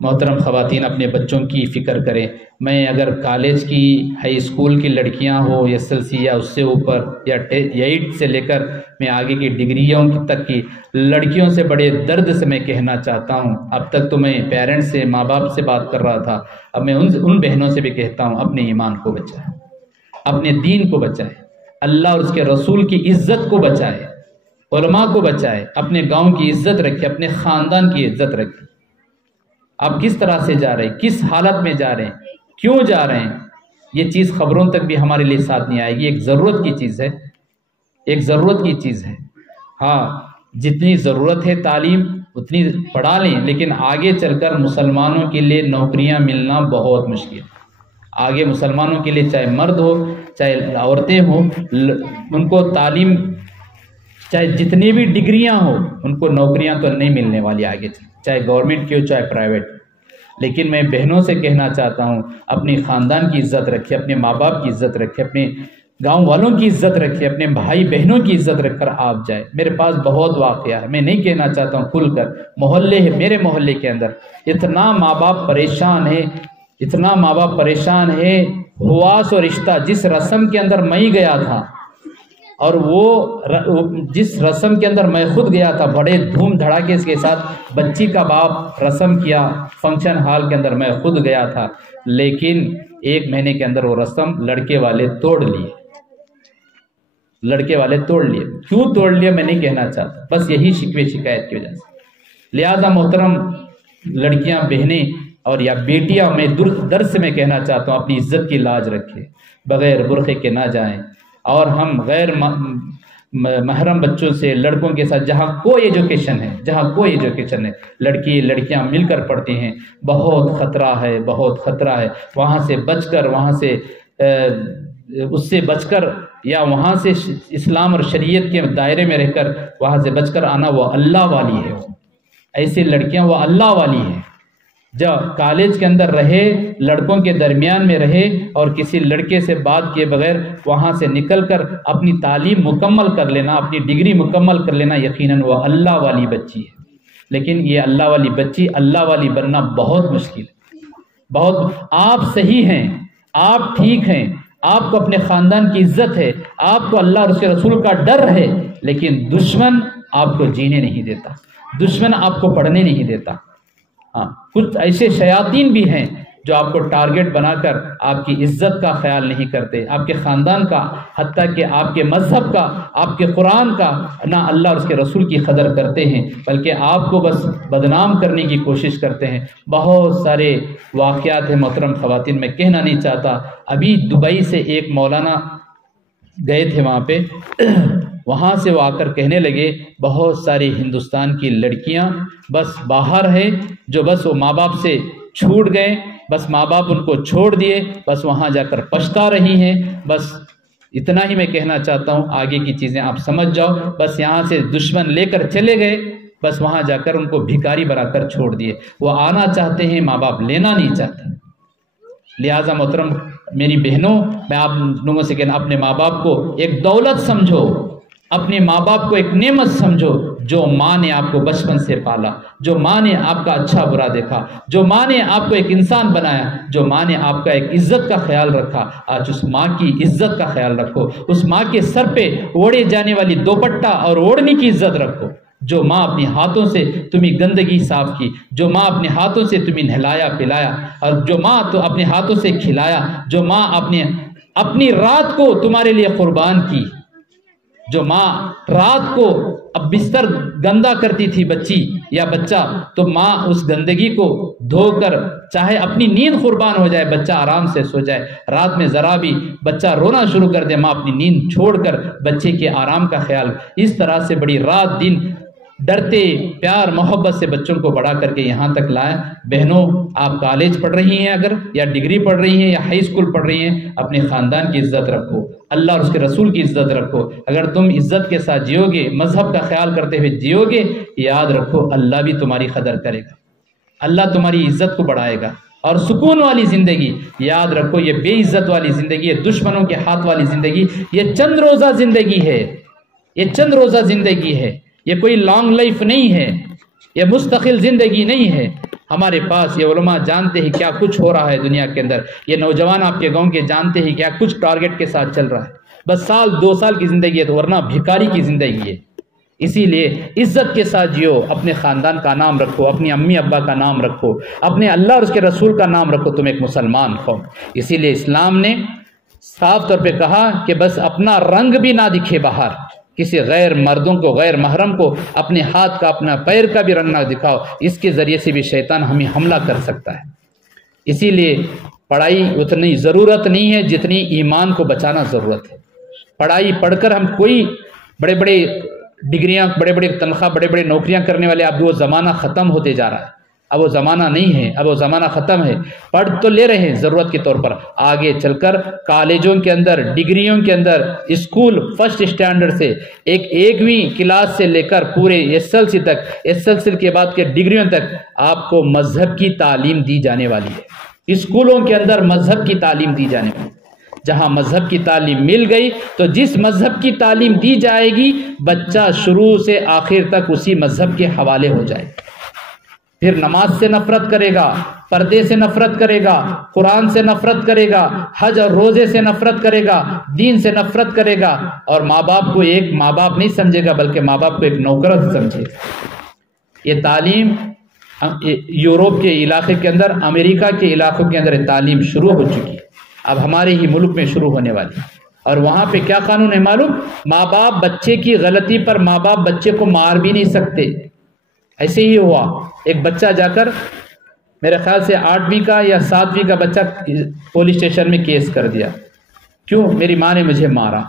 محترم خواتین اپنے بچوں کی فکر کریں۔ میں اگر کالج کی، ہائی اسکول کی لڑکیاں ہو، SSLC یا اس سے اوپر، یا 8 سے لے کر میں آگے کی ڈگریوں تک کی لڑکیوں سے بڑے درد سے میں کہنا چاہتا ہوں، اب تک تو میں پیرنٹس سے، ماں باپ سے بات کر رہا تھا، اب میں ان بہنوں سے بھی کہتا ہوں، اپنے ایمان کو بچائیں، اپنے دین کو بچائیں، اللہ اور اس کے رسول کی عزت کو بچائے، علماء کو بچائے، اپنے گاؤں کی عزت رکھے، اپنے خاندان کی عزت رکھے۔ آپ کس طرح سے جا رہے ہیں، کس حالت میں جا رہے ہیں، کیوں جا رہے ہیں، یہ چیز خبروں تک بھی ہمارے لیے ساتھ نہیں آئے گی. ایک ضرورت کی چیز ہے، ایک ضرورت کی چیز ہے. ہاں جتنی ضرورت ہے تعلیم اتنی پڑھا لیں، لیکن آگے چل کر مسلمانوں کے لیے نوکریاں ملنا بہت مشکل. آگے مسلمانوں کے لیے چاہے مرد ہو چاہے عورتیں ہوں، ان کو تعلیم چاہے جتنی بھی ڈگریاں ہوں ان کو نوکریاں تو نہیں ملنے والی آگے، چاہے گورنمنٹ کی ہو چاہے پرائیویٹ. لیکن میں بہنوں سے کہنا چاہتا ہوں اپنی خاندان کی عزت رکھے، اپنے ماں باپ کی عزت رکھے، اپنے گاؤں والوں کی عزت رکھے، اپنے بھائی بہنوں کی عزت رکھ کر آپ جائے. میرے پاس بہت واقعہ ہے، میں نہیں کہنا چاہتا ہوں کھل کر. محلے ہے، میرے محلے کے اندر اتنا ماں باپ پریشان ہے، اتنا ماں باپ پریشان ہے. حواس و رشتہ جس رسم کے اندر میں گیا تھا، اور وہ جس رسم کے اندر میں خود گیا تھا، بڑے دھوم دھڑاکے کے ساتھ بچی کا باپ رسم کیا فنکشن ہال کے اندر، میں خود گیا تھا. لیکن 1 مہینے کے اندر وہ رسم لڑکے والے توڑ لیے. لڑکے والے توڑ لیے. کیوں توڑ لیے میں نہیں کہنا چاہتا، بس یہی شکوے شکایت کی وجہ سے. لہذا محترم لڑکیاں بہنیں اور یا بیٹیاں، میں درس سے میں کہنا چاہتا ہوں اپنی عزت کی لاج رکھے، بغیر برقعے کے نہ جائیں. اور ہم غیر محرم بچوں سے، لڑکوں کے ساتھ جہاں کوئی ایجوکیشن ہے، لڑکیاں مل کر پڑھتی ہیں، بہت خطرہ ہے، بہت خطرہ ہے. وہاں سے بچ کر، اس سے بچ کر، یا وہاں سے اسلام اور شریعت کے دائرے میں رہ کر وہاں سے بچ کر آنا، وہ اللہ والی ہے. ایسی لڑکیاں وہ اللہ والی ہیں. جب کالج کے اندر رہے، لڑکوں کے درمیان میں رہے اور کسی لڑکے سے بات کیے بغیر وہاں سے نکل کر اپنی تعلیم مکمل کر لینا، اپنی ڈگری مکمل کر لینا، یقیناً وہ اللہ والی بچی ہے. لیکن یہ اللہ والی بچی، اللہ والی بننا بہت مشکل ہے. بہت. آپ صحیح ہیں، آپ ٹھیک ہیں، آپ کو اپنے خاندان کی عزت ہے، آپ کو اللہ اور اس کے رسول کا ڈر ہے، لیکن دشمن آپ کو جینے نہیں دیتا، دشمن آپ کو پڑھنے نہیں دیتا. ہاں کچھ ایسے شیاطین بھی ہیں جو آپ کو ٹارگٹ بنا کر آپ کی عزت کا خیال نہیں کرتے، آپ کے خاندان کا، حتیٰ کہ آپ کے مذہب کا، آپ کے قرآن کا، نہ اللہ اور اس کے رسول کی قدر کرتے ہیں، بلکہ آپ کو بس بدنام کرنے کی کوشش کرتے ہیں. بہت سارے واقعات ہیں محترم خواتین، میں کہنا نہیں چاہتا. ابھی دبئی سے ایک مولانا گئے تھے وہاں پہ، وہاں سے وہ آ کر کہنے لگے بہت ساری ہندوستان کی لڑکیاں بس باہر ہے، جو بس وہ ماں باپ سے چھوٹ گئے، بس ماں باپ ان کو چھوڑ دیے، بس وہاں جا کر پچھتا رہی ہیں. بس اتنا ہی میں کہنا چاہتا ہوں، آگے کی چیزیں آپ سمجھ جاؤ. بس یہاں سے دشمن لے کر چلے گئے، بس وہاں جا کر ان کو بھکاری بنا کر چھوڑ دیے. وہ آنا چاہتے ہیں، ماں باپ لینا نہیں چاہتے. لہٰذا محترم میری بہنوں، میں آپ لوگوں سے کہنا، اپنے ماں باپ کو ایک دولت سمجھو، اپنے ماں باپ کو ایک نعمت سمجھو. جو ماں نے آپ کو بچپن سے پالا، جو ماں نے آپ کا اچھا برا دیکھا، جو ماں نے آپ کو ایک انسان بنایا، جو ماں نے آپ کا ایک عزت کا خیال رکھا، آج اس ماں کی عزت کا خیال رکھو. اس ماں کے سر پہ اوڑھے جانے والی دوپٹہ اور اوڑھنی کی عزت رکھو. جو ماں اپنے ہاتھوں سے تمہیں گندگی صاف کی، جو ماں اپنے ہاتھوں سے تمہیں نہلایا پلایا، اور جو ماں تو اپنے ہاتھوں سے کھلایا، جو ماں اپنی رات کو تمہارے لیے قربان کی، جو ماں رات کو اب بستر گندا کرتی تھی بچی یا بچہ، تو ماں اس گندگی کو دھو کر چاہے اپنی نیند قربان ہو جائے، بچہ آرام سے سو جائے، رات میں ذرا بھی بچہ رونا شروع کر دے، ماں اپنی نیند چھوڑ کر بچے کے آرام کا خیال، اس طرح سے بڑی رات دن ڈرتے پیار محبت سے بچوں کو بڑا کر کے یہاں تک لائیں. بہنوں، آپ کالج پڑھ رہی ہیں اگر، یا ڈگری پڑھ رہی ہیں، یا ہائی اسکول پڑھ رہی ہیں، اپنے خاندان کی عزت رکھو، اللہ اور اس کے رسول کی عزت رکھو. اگر تم عزت کے ساتھ جیو گے، مذہب کا خیال کرتے ہوئے جیو گے، یاد رکھو اللہ بھی تمہاری قدر کرے گا، اللہ تمہاری عزت کو بڑھائے گا. اور سکون والی زندگی، یاد رکھو یہ بے عزت والی زندگی، یہ دشمنوں کے ہاتھ والی زندگی، یہ چند روزہ زندگی ہے، یہ چند روزہ زندگی ہے، یہ کوئی لانگ لائف نہیں ہے، یہ مستقل زندگی نہیں ہے. ہمارے پاس یہ علماء جانتے ہیں کیا کچھ ہو رہا ہے دنیا کے اندر، یہ نوجوان آپ کے گاؤں کے جانتے ہیں کیا کچھ ٹارگٹ کے ساتھ چل رہا ہے. بس سال 2 سال کی زندگی ہے، تو ورنہ بھکاری کی زندگی ہے. اسی لیے عزت کے ساتھ جیو، اپنے خاندان کا نام رکھو، اپنی امی ابا کا نام رکھو، اپنے اللہ اور اس کے رسول کا نام رکھو، تم ایک مسلمان ہو. اسی لیے اسلام نے صاف طور پہ کہا کہ بس اپنا رنگ بھی نہ دکھے باہر، کسی غیر مردوں کو، غیر محرم کو اپنے ہاتھ کا، اپنا پیر کا بھی رنگ نہ دکھاؤ، اس کے ذریعے سے بھی شیطان ہمیں حملہ کر سکتا ہے. اسی لیے پڑھائی اتنی ضرورت نہیں ہے جتنی ایمان کو بچانا ضرورت ہے۔ پڑھائی پڑھ کر ہم کوئی بڑے بڑے ڈگریاں، بڑے بڑے تنخواہ، بڑے بڑے نوکریاں کرنے والے، اب وہ زمانہ ختم ہوتے جا رہا ہے، اب وہ زمانہ نہیں ہے، اب وہ زمانہ ختم ہے۔ پڑھ تو لے رہے ہیں ضرورت کے طور پر، آگے چل کر کالجوں کے اندر، ڈگریوں کے اندر، اسکول فرسٹ اسٹینڈرڈ سے ایکویں کلاس سے لے کر پورے ایس ایل سی تک، ایس ایل سی کے بعد کے ڈگریوں تک آپ کو مذہب کی تعلیم دی جانے والی ہے۔ اسکولوں کے اندر مذہب کی تعلیم دی جانے والی ہے۔ جہاں مذہب کی تعلیم مل گئی تو جس مذہب کی تعلیم دی جائے گی، بچہ شروع سے آخر تک اسی مذہب کے حوالے ہو جائے گا۔ پھر نماز سے نفرت کرے گا، پردے سے نفرت کرے گا، قرآن سے نفرت کرے گا، حج اور روزے سے نفرت کرے گا، دین سے نفرت کرے گا، اور ماں باپ کو ایک ماں باپ نہیں سمجھے گا بلکہ ماں باپ کو ایک نوکر سمجھے گا۔ یہ تعلیم یورپ کے علاقے کے اندر، امریکہ کے علاقوں کے اندر یہ تعلیم شروع ہو چکی ہے، اب ہمارے ہی ملک میں شروع ہونے والی ہے۔ اور وہاں پہ کیا قانون ہے معلوم؟ ماں باپ بچے کی غلطی پر ماں باپ بچے کو مار بھی نہیں سکتے۔ ایسے ہی ہوا، ایک بچہ جا کر میرے خیال سے 8ویں کا یا 7ویں کا بچہ پولیس اسٹیشن میں کیس کر دیا، کیوں؟ میری ماں نے مجھے مارا۔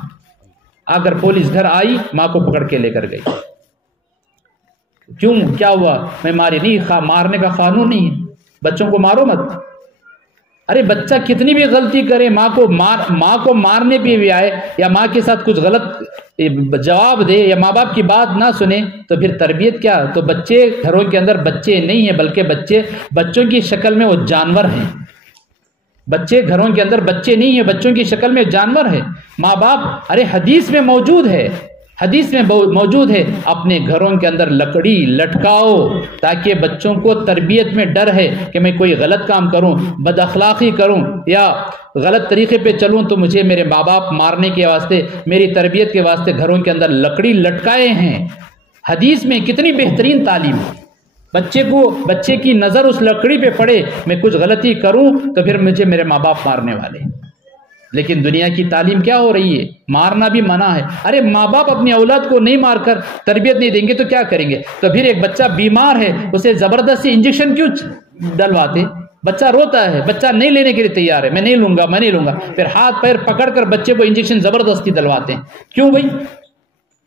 اگر پولیس گھر آئی، ماں کو پکڑ کے لے کر گئی۔ کیوں؟ کیا ہوا؟ میں ماری نہیں، مارنے کا قانون نہیں ہے، بچوں کو مارو مت۔ ارے بچہ کتنی بھی غلطی کرے، ماں کو مارنے پہ بھی آئے یا ماں کے ساتھ کچھ غلط جواب دے یا ماں باپ کی بات نہ سنے تو پھر تربیت کیا؟ تو بچے گھروں کے اندر بچے نہیں ہیں بلکہ بچوں کی شکل میں وہ جانور ہیں۔ بچے گھروں کے اندر بچے نہیں ہیں، بچوں کی شکل میں جانور ہیں۔ ماں باپ، ارے حدیث میں موجود ہے، حدیث میں موجود ہے، اپنے گھروں کے اندر لکڑی لٹکاؤ تاکہ بچوں کو تربیت میں ڈر ہے کہ میں کوئی غلط کام کروں، بد اخلاقی کروں یا غلط طریقے پہ چلوں تو مجھے میرے ماں باپ مارنے کے واسطے، میری تربیت کے واسطے گھروں کے اندر لکڑی لٹکائے ہیں۔ حدیث میں کتنی بہترین تعلیم ہے۔ بچے کی نظر اس لکڑی پہ پڑے، میں کچھ غلطی کروں تو پھر مجھے میرے ماں باپ مارنے والے۔ لیکن دنیا کی تعلیم کیا ہو رہی ہے؟ مارنا بھی منع ہے۔ ارے ماں باپ اپنی اولاد کو نہیں مار کر تربیت نہیں دیں گے تو کیا کریں گے؟ تو پھر ایک بچہ بیمار ہے، اسے زبردستی انجیکشن کیوں ڈلواتے؟ بچہ روتا ہے، بچہ نہیں لینے کے لیے تیار ہے، میں نہیں لوں گا، میں نہیں لوں گا، پھر ہاتھ پیر پکڑ کر بچے کو انجیکشن زبردستی دلواتے ہیں۔ کیوں بھائی؟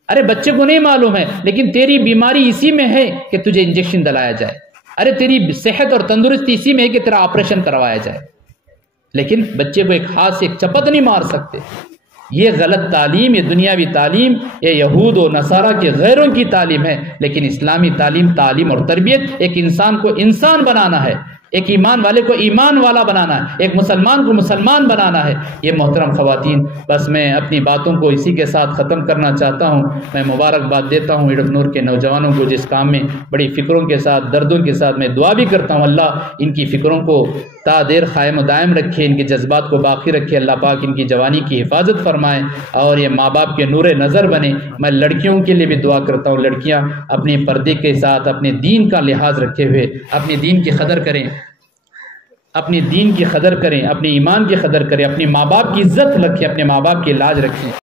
ارے بچے کو نہیں معلوم ہے لیکن تیری بیماری اسی میں ہے کہ تجھے انجیکشن دلایا جائے، ارے تیری صحت اور تندرستی اسی میں ہے کہ تیرا آپریشن کروایا جائے، لیکن بچے کو ایک ہاتھ سے ایک چپت نہیں مار سکتے۔ یہ غلط تعلیم، یہ دنیاوی تعلیم، یہ یہود و نصارہ کے غیروں کی تعلیم ہے، لیکن اسلامی تعلیم اور تربیت ایک انسان کو انسان بنانا ہے، ایک ایمان والے کو ایمان والا بنانا ہے، ایک مسلمان کو مسلمان بنانا ہے۔ یہ محترم خواتین، بس میں اپنی باتوں کو اسی کے ساتھ ختم کرنا چاہتا ہوں۔ میں مبارکباد دیتا ہوں ایڈف نور کے نوجوانوں کو جس کام میں بڑی فکروں کے ساتھ، دردوں کے ساتھ، میں دعا بھی کرتا ہوں اللہ ان کی فکروں کو تا دیر قائم و دائم رکھے، ان کے جذبات کو باقی رکھے، اللہ پاک ان کی جوانی کی حفاظت فرمائے اور یہ ماں باپ کے نور نظر بنے۔ میں لڑکیوں کے لیے بھی دعا کرتا ہوں، لڑکیاں اپنے پردے کے ساتھ اپنے دین کا لحاظ رکھے ہوئے اپنے دین کی قدر کریں، اپنے دین کی قدر کریں، اپنے ایمان کی قدر کریں، اپنے ماں باپ کی عزت رکھیں، اپنے ماں باپ کی لاج رکھیں۔